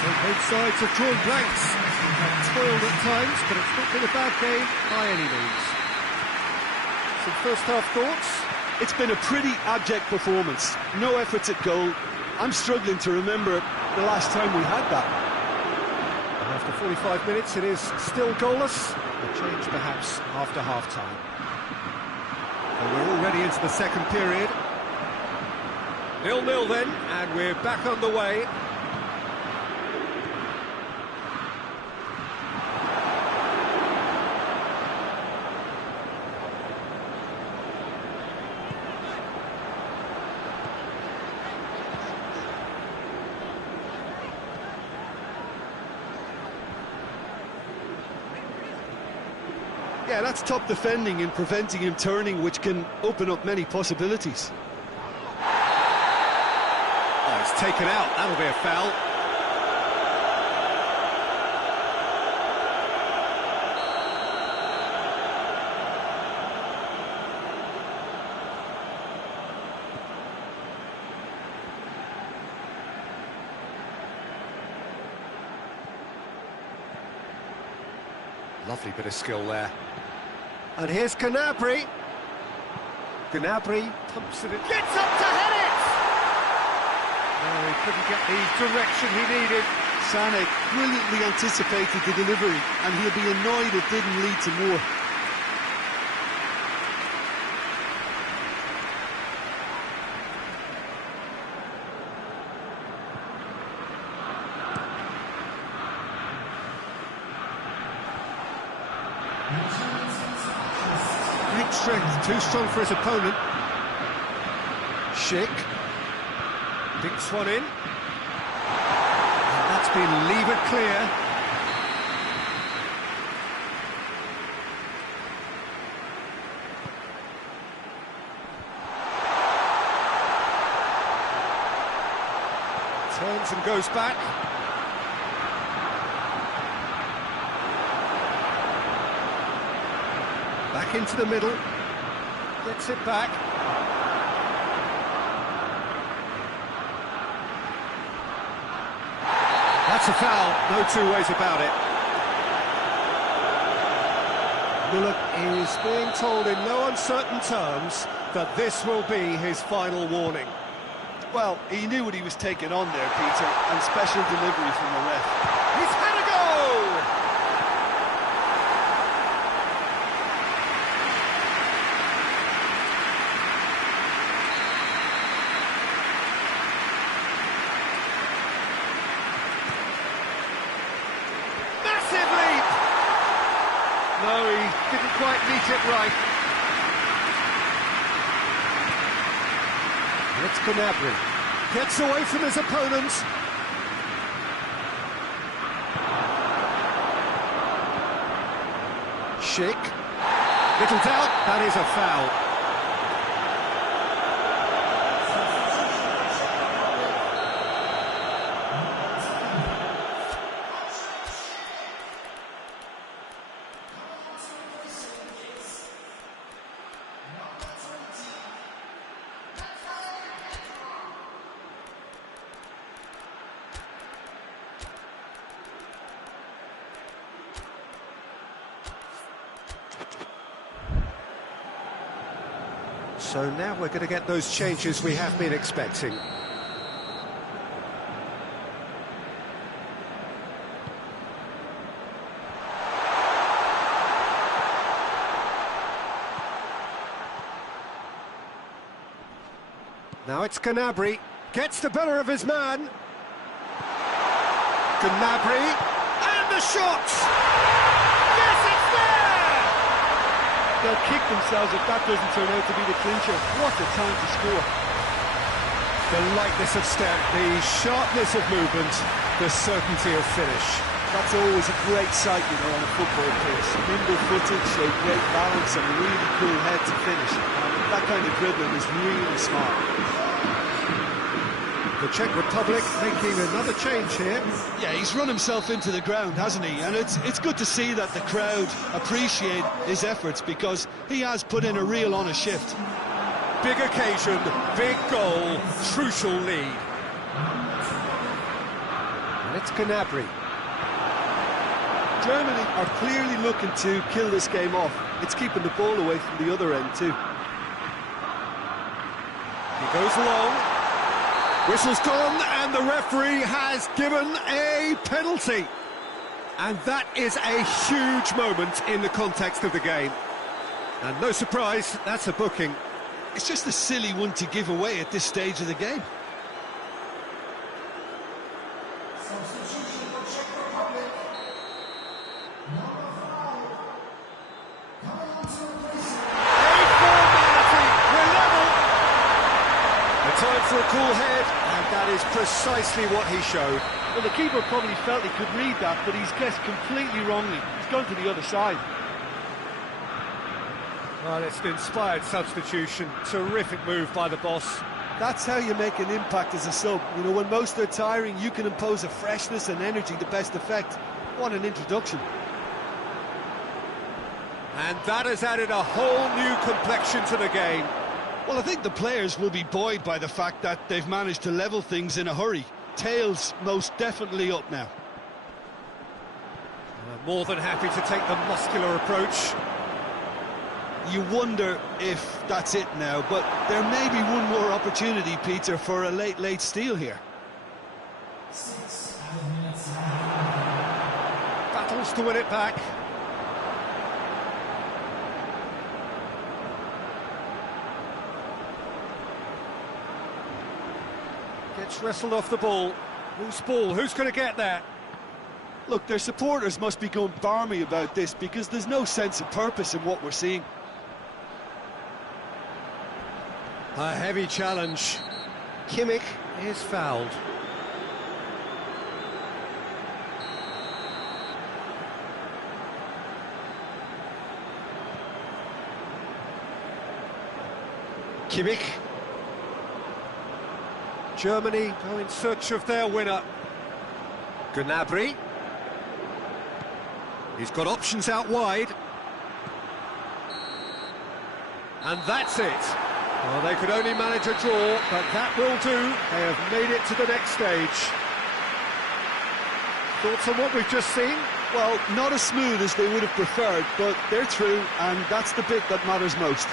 So both sides have drawn blanks. They've toiled at times, but it's not been a bad game by any means. Some first half thoughts? It's been a pretty abject performance. No efforts at goal. I'm struggling to remember the last time we had that. And after 45 minutes, it is still goalless. A change perhaps after half-time. And we're already into the second period. 0-0 then, and we're back underway. Yeah, that's top defending and preventing him turning, which can open up many possibilities. Oh, it's taken out. That'll be a foul. Lovely bit of skill there. And here's Gnabry. Gnabry pumps it in. Gets up to head it! No, he couldn't get the direction he needed. Sané brilliantly anticipated the delivery, and he'll be annoyed it didn't lead to more. Great strength, too strong for his opponent. Schick dinks one in. And that's been levered clear. Turns and goes back. Back into the middle, gets it back. That's a foul, no two ways about it. Müller is being told in no uncertain terms that this will be his final warning. Well, he knew what he was taking on there, Peter, and special delivery from the ref. He's had a go! No, he didn't quite meet it right. It's Gnabry. Gets away from his opponents. Schick. Little doubt, that is a foul. So now we're going to get those changes we have been expecting. Now it's Gnabry, gets the better of his man. Gnabry, and the shot! Yes, it's there! They'll kick themselves if that doesn't turn out to be the clincher. What a time to score. The lightness of step, the sharpness of movement, the certainty of finish. That's always a great sight, you know, on a football pitch. Nimble footed, show great balance and a really cool head to finish. And that kind of dribbling is really smart. The Czech Republic making another change here. Yeah, he's run himself into the ground, hasn't he? And it's good to see that the crowd appreciate his efforts, because he has put in a real honest shift. Big occasion, big goal, crucial lead. And it's Gnabry. Germany are clearly looking to kill this game off. It's keeping the ball away from the other end too. He goes long. Whistle's gone, and the referee has given a penalty. And that is a huge moment in the context of the game. And no surprise, that's a booking. It's just a silly one to give away at this stage of the game. Time for a cool head, and that is precisely what he showed. Well, the keeper probably felt he could read that, but he's guessed completely wrongly. He's gone to the other side. Well, it's an inspired substitution. Terrific move by the boss. That's how you make an impact as a sub. You know, when most are tiring, you can impose a freshness and energy to best effect. What an introduction. And that has added a whole new complexion to the game. Well, I think the players will be buoyed by the fact that they've managed to level things in a hurry. Tails most definitely up now. More than happy to take the muscular approach. You wonder if that's it now, but there may be one more opportunity, Peter, for a late steal here. Battles to win it back. Gets wrestled off the ball. Whose ball? Who's going to get that? Look, their supporters must be going barmy about this, because there's no sense of purpose in what we're seeing. A heavy challenge. Kimmich is fouled. Kimmich. Germany go in search of their winner. Gnabry. He's got options out wide. And that's it. Well, they could only manage a draw, but that will do. They have made it to the next stage. Thoughts on what we've just seen? Well, not as smooth as they would have preferred, but they're through, and that's the bit that matters most.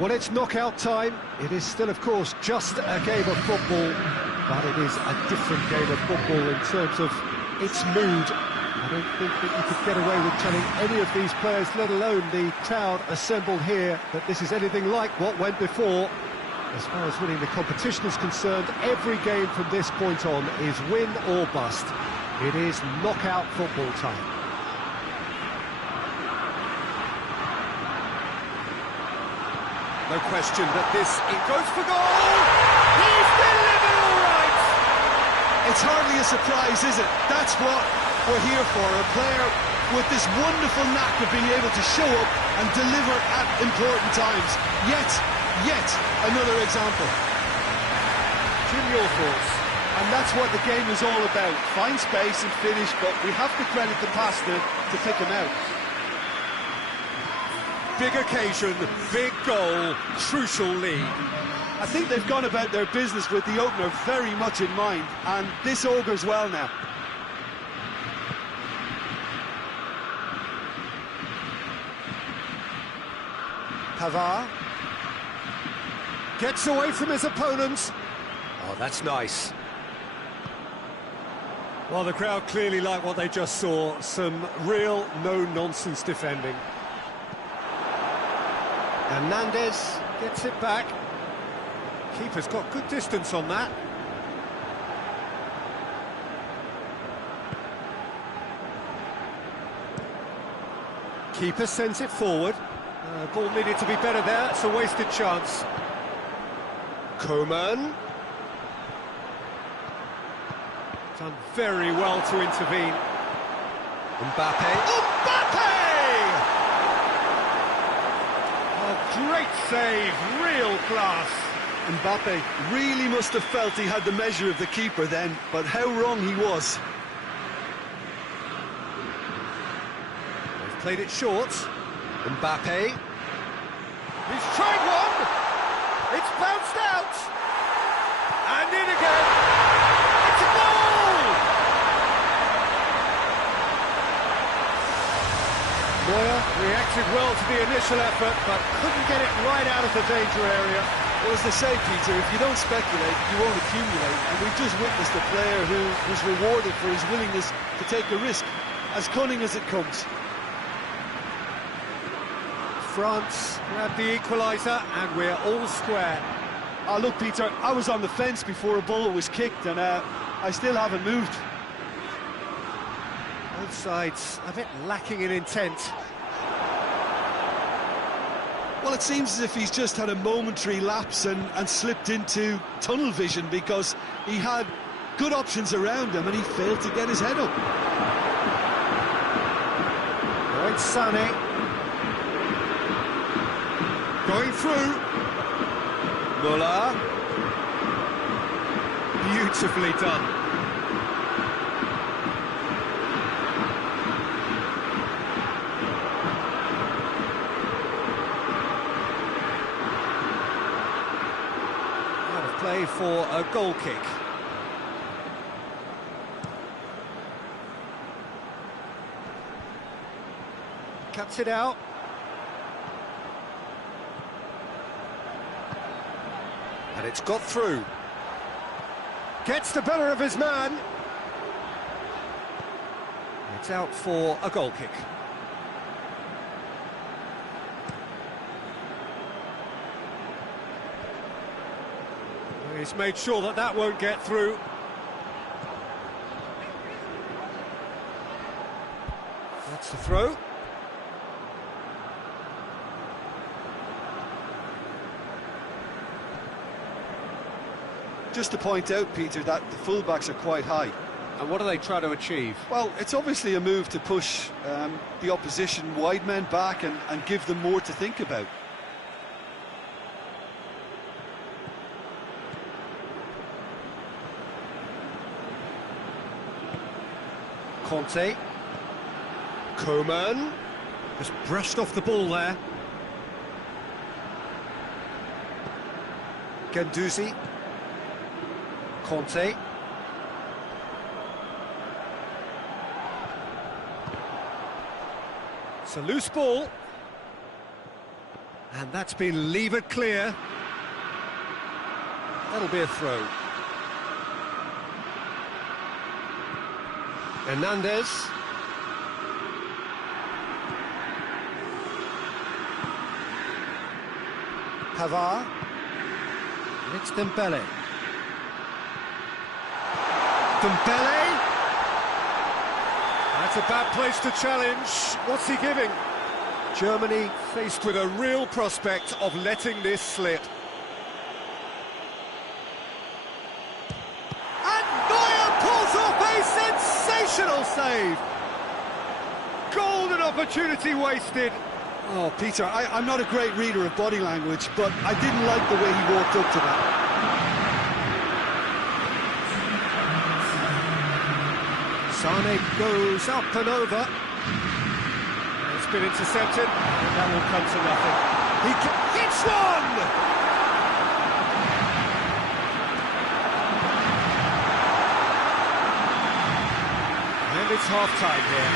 Well, it's knockout time. It is still, of course, just a game of football, but it is a different game of football in terms of its mood. I don't think that you could get away with telling any of these players, let alone the crowd assembled here, that this is anything like what went before. As far as winning the competition is concerned, every game from this point on is win or bust. It is knockout football time. No question that it goes for goal! He's delivered all right! It's hardly a surprise, is it? That's what we're here for, a player with this wonderful knack of being able to show up and deliver at important times. Yet another example. Jim, your thoughts? And that's what the game is all about. Find space and finish, but we have to credit the passer to pick him out. Big occasion, big goal, crucial lead. I think they've gone about their business with the opener very much in mind, and this augurs well now. Pavard gets away from his opponents. Oh, that's nice. Well, the crowd clearly like what they just saw. Some real no-nonsense defending. Hernandez gets it back. Keeper's got good distance on that. Keeper sends it forward. Ball needed to be better there. It's a wasted chance. Coman. Done very well to intervene. Mbappe. Mbappe! A great save, real class. Mbappe really must have felt he had the measure of the keeper then, but how wrong he was. They've played it short. Mbappe. He's tried one! It's bounced out! And in again! It's a goal! Neuer reacted well to the initial effort, but couldn't get it right out of the danger area. Well, as they say, Peter, if you don't speculate, you won't accumulate. And we've just witnessed a player who was rewarded for his willingness to take a risk, as cunning as it comes. France grabbed the equaliser, and we're all square. Oh, look, Peter, I was on the fence before a ball was kicked, and I still haven't moved. Both sides a bit lacking in intent. Well, it seems as if he's just had a momentary lapse and slipped into tunnel vision, because he had good options around him and he failed to get his head up. Going Sané. Going through. Muller. Beautifully done. Out of play for a goal kick. Cuts it out. And it's got through. Gets the better of his man. It's out for a goal kick. He's made sure that that won't get through. That's the throw. Just to point out, Peter, that the fullbacks are quite high. And what are they trying to achieve? Well, it's obviously a move to push the opposition wide men back and give them more to think about. Conte. Coman. Just brushed off the ball there. Guendouzi. Conte. It's a loose ball. And that's been levered clear. That'll be a throw. Hernandez. Pavard. And it's Dembele. Dembele. That's a bad place to challenge. What's he giving? Germany faced with a real prospect of letting this slip. And Neuer pulls off a sensational save. Golden opportunity wasted. Oh, Peter, I'm not a great reader of body language, but I didn't like the way he walked up to that. Sane goes up and over. It's been intercepted, and that will come to nothing. He hits one! And it's half-time here.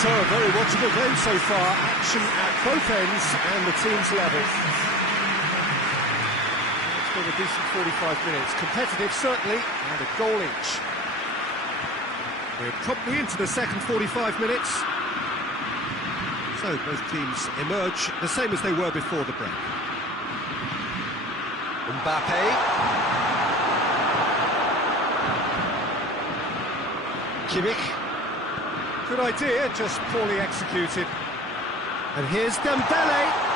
So, a very watchable game so far. Action at both ends and the team's level. It's been a decent 45 minutes. Competitive, certainly, and a goal each. We're probably into the second 45 minutes. So both teams emerge the same as they were before the break. Mbappe. Kimmich. Good idea, just poorly executed. And here's Dembele.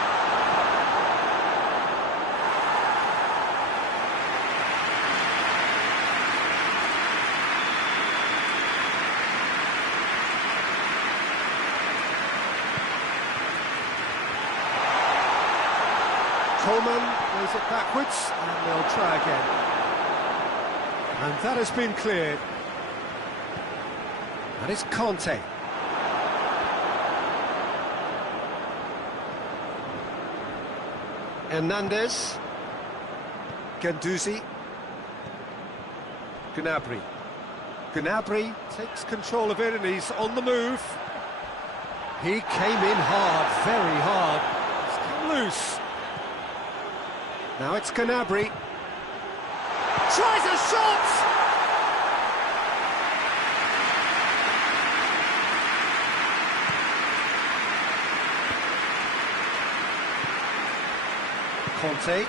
Coleman plays it backwards, and they'll try again. And that has been cleared. And it's Conte. Hernandez. Guendouzi. Gnabry. Gnabry takes control of it, and he's on the move. He came in hard, very hard. He's come loose. Now it's Gnabry. Tries a shot! Conte.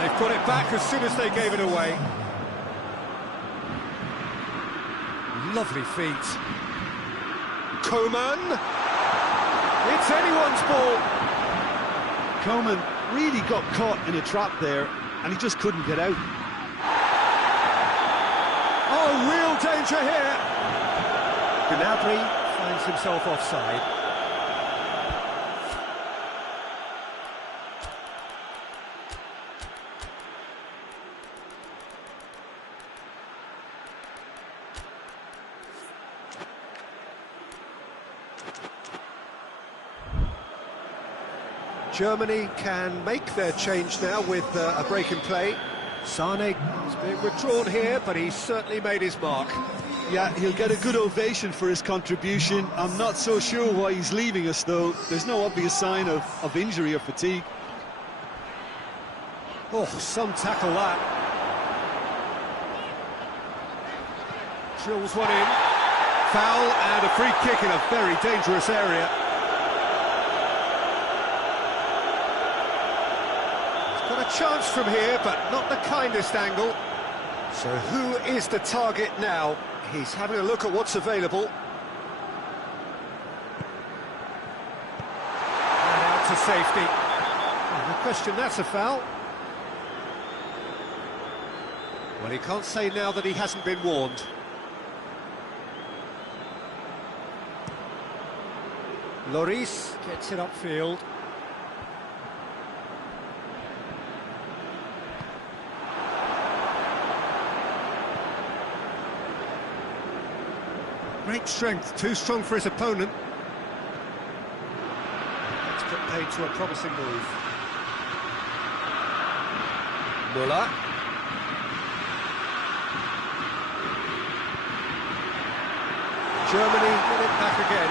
They've got it back as soon as they gave it away. Lovely feet. Coman. It's anyone's ball. Coman really got caught in a trap there, and he just couldn't get out. Oh, real danger here. Gnabry finds himself offside. Germany can make their change now with a break in play. Sane is being withdrawn here, but he's certainly made his mark. Yeah, he'll get a good ovation for his contribution. I'm not so sure why he's leaving us, though. There's no obvious sign of injury or fatigue. Oh, some tackle that. Drills one in. Foul and a free kick in a very dangerous area. Chance from here, but not the kindest angle. So who is the target now? He's having a look at what's available. And out to safety. Oh, no question, that's a foul. Well, he can't say now that he hasn't been warned. Lloris gets it upfield. Great strength, too strong for his opponent. Let's put paid to a promising move. Müller. Germany get it back again.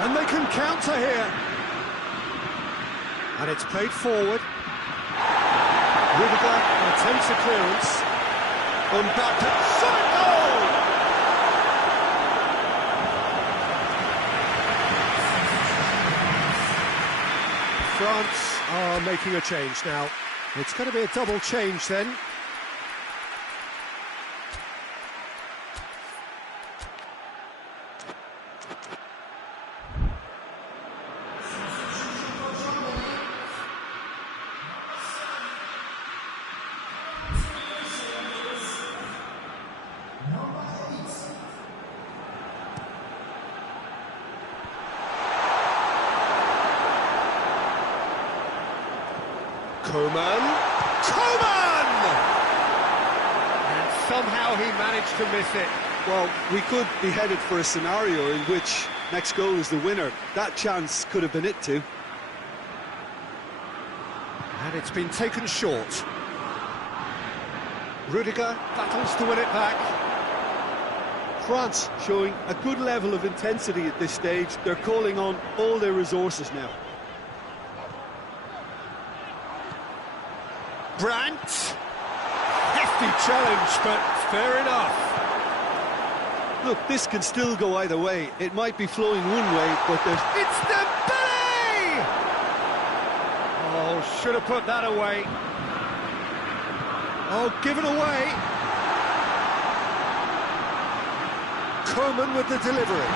And they can counter here. And it's played forward. Rudiger attempts a clearance. Mbappe, shot goal! France are making a change now. It's going to be a double change then. Coman! And somehow he managed to miss it. Well, we could be headed for a scenario in which next goal is the winner. That chance could have been it too. And it's been taken short. Rudiger battles to win it back. France showing a good level of intensity at this stage. They're calling on all their resources now. Brandt. Hefty challenge, but fair enough. Look, this can still go either way. It might be flowing one way, but there's... It's Dembele! Oh, should have put that away. Oh, give it away. Coman with the delivery.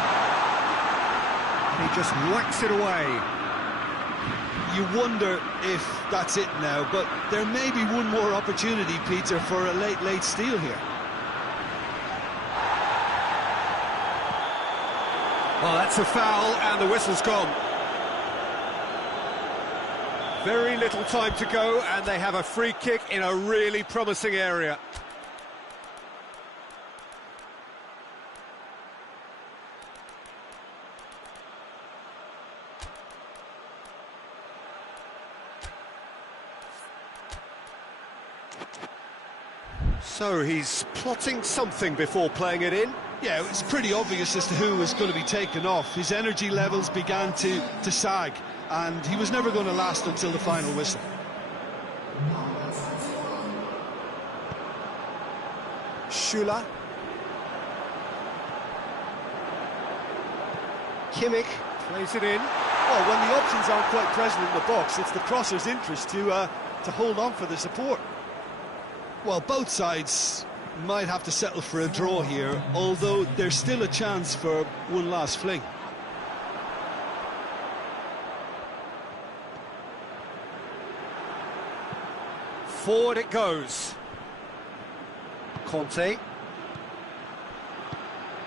And he just whacks it away. You wonder if that's it now, but there may be one more opportunity, Peter, for a late steal here. Well, that's a foul, and the whistle's gone. Very little time to go, and they have a free kick in a really promising area. So he's plotting something before playing it in. Yeah, it's pretty obvious as to who was going to be taken off. His energy levels began to sag, and he was never going to last until the final whistle. Schüller. Kimmich plays it in. Well, when the options aren't quite present in the box, it's the crosser's interest to hold on for the support. Well, both sides might have to settle for a draw here, although there's still a chance for one last fling. Forward it goes. Conte.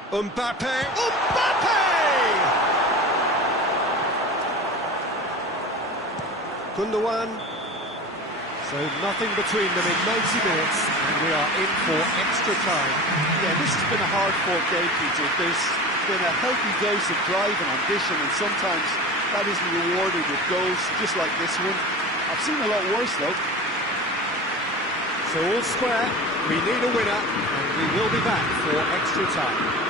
Mbappe. Gundogan. So nothing between them in 90 minutes, and we are in for extra time. Yeah, this has been a hard-fought game, Peter. There's been a healthy dose of drive and ambition, and sometimes that isn't rewarded with goals, just like this one. I've seen a lot worse, though. So all square, we need a winner, and we will be back for extra time.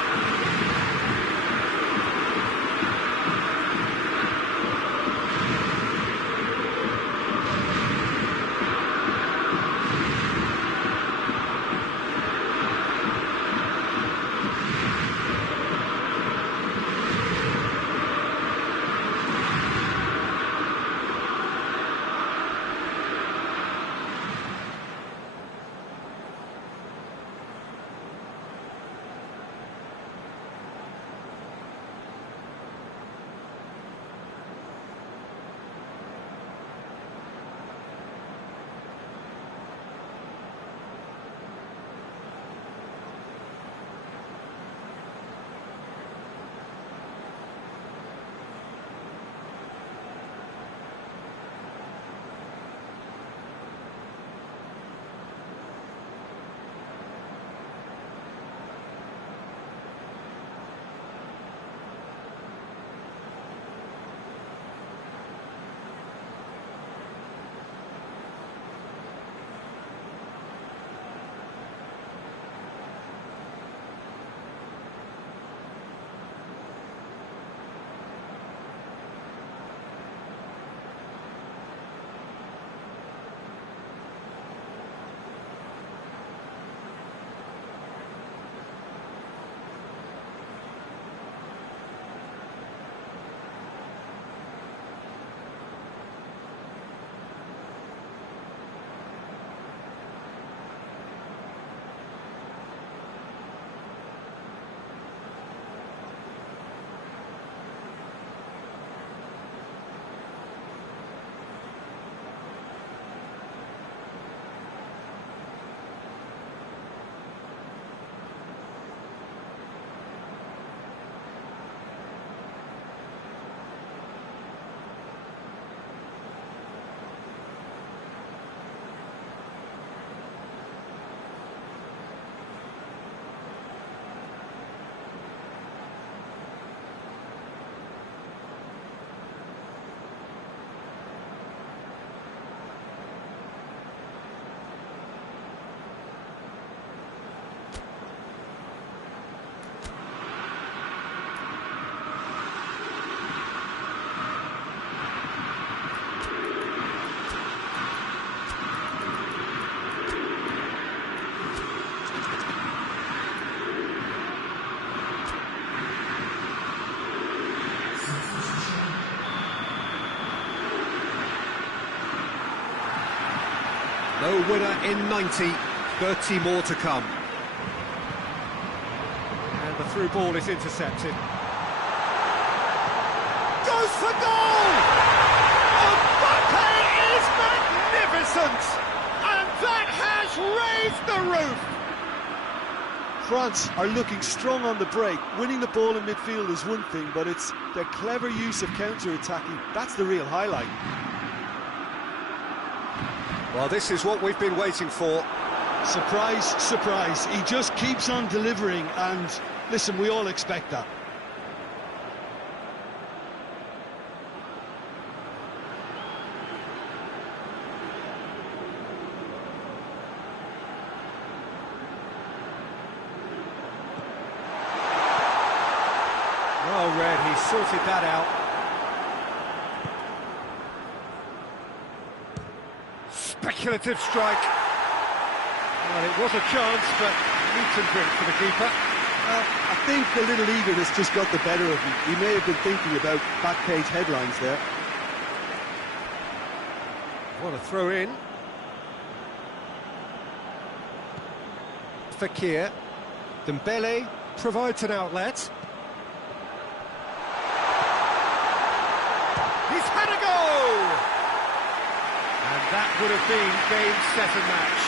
No winner in 90, 30 more to come. And the through ball is intercepted. Goes for goal! Mbappe is magnificent! And that has raised the roof! France are looking strong on the break. Winning the ball in midfield is one thing, but it's their clever use of counter-attacking. That's the real highlight. Well, this is what we've been waiting for. Surprise, surprise. He just keeps on delivering, and listen, we all expect that. Well read, he sorted that out. Speculative strike. Well, it was a chance, but meet and drink for the keeper. I think a little eagerness just got the better of him. He may have been thinking about back page headlines there. What a throw in. Fekir. Dembele provides an outlet. He's had a go! And that would have been game, set and match.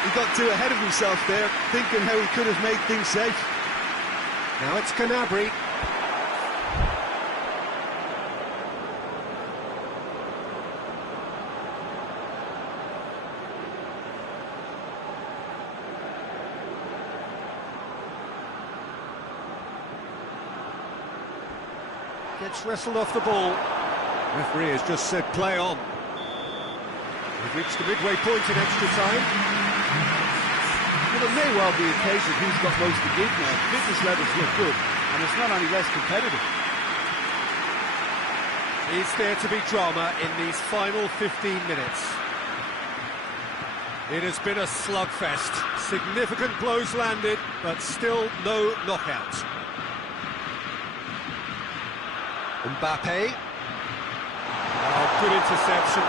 He got too ahead of himself there, thinking how he could have made things safe. Now it's Gnabry. Gets wrestled off the ball. Referee has just said play on. We've reached the midway point in extra time. Well, it may well be a case of who's got most to give now. Fitness levels look good, and it's not any less competitive. Is there to be drama in these final 15 minutes? It has been a slugfest. Significant blows landed, but still no knockout. Mbappe. Oh, good interception.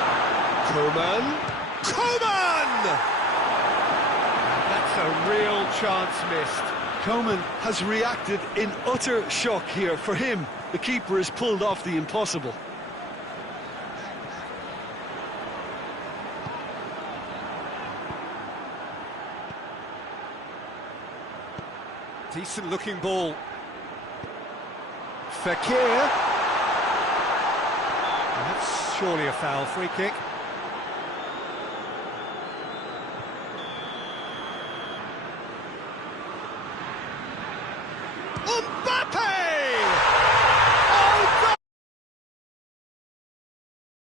Coman! That's a real chance missed. Coman has reacted in utter shock here. For him, the keeper has pulled off the impossible. Decent looking ball. Fekir. That's surely a foul, free kick.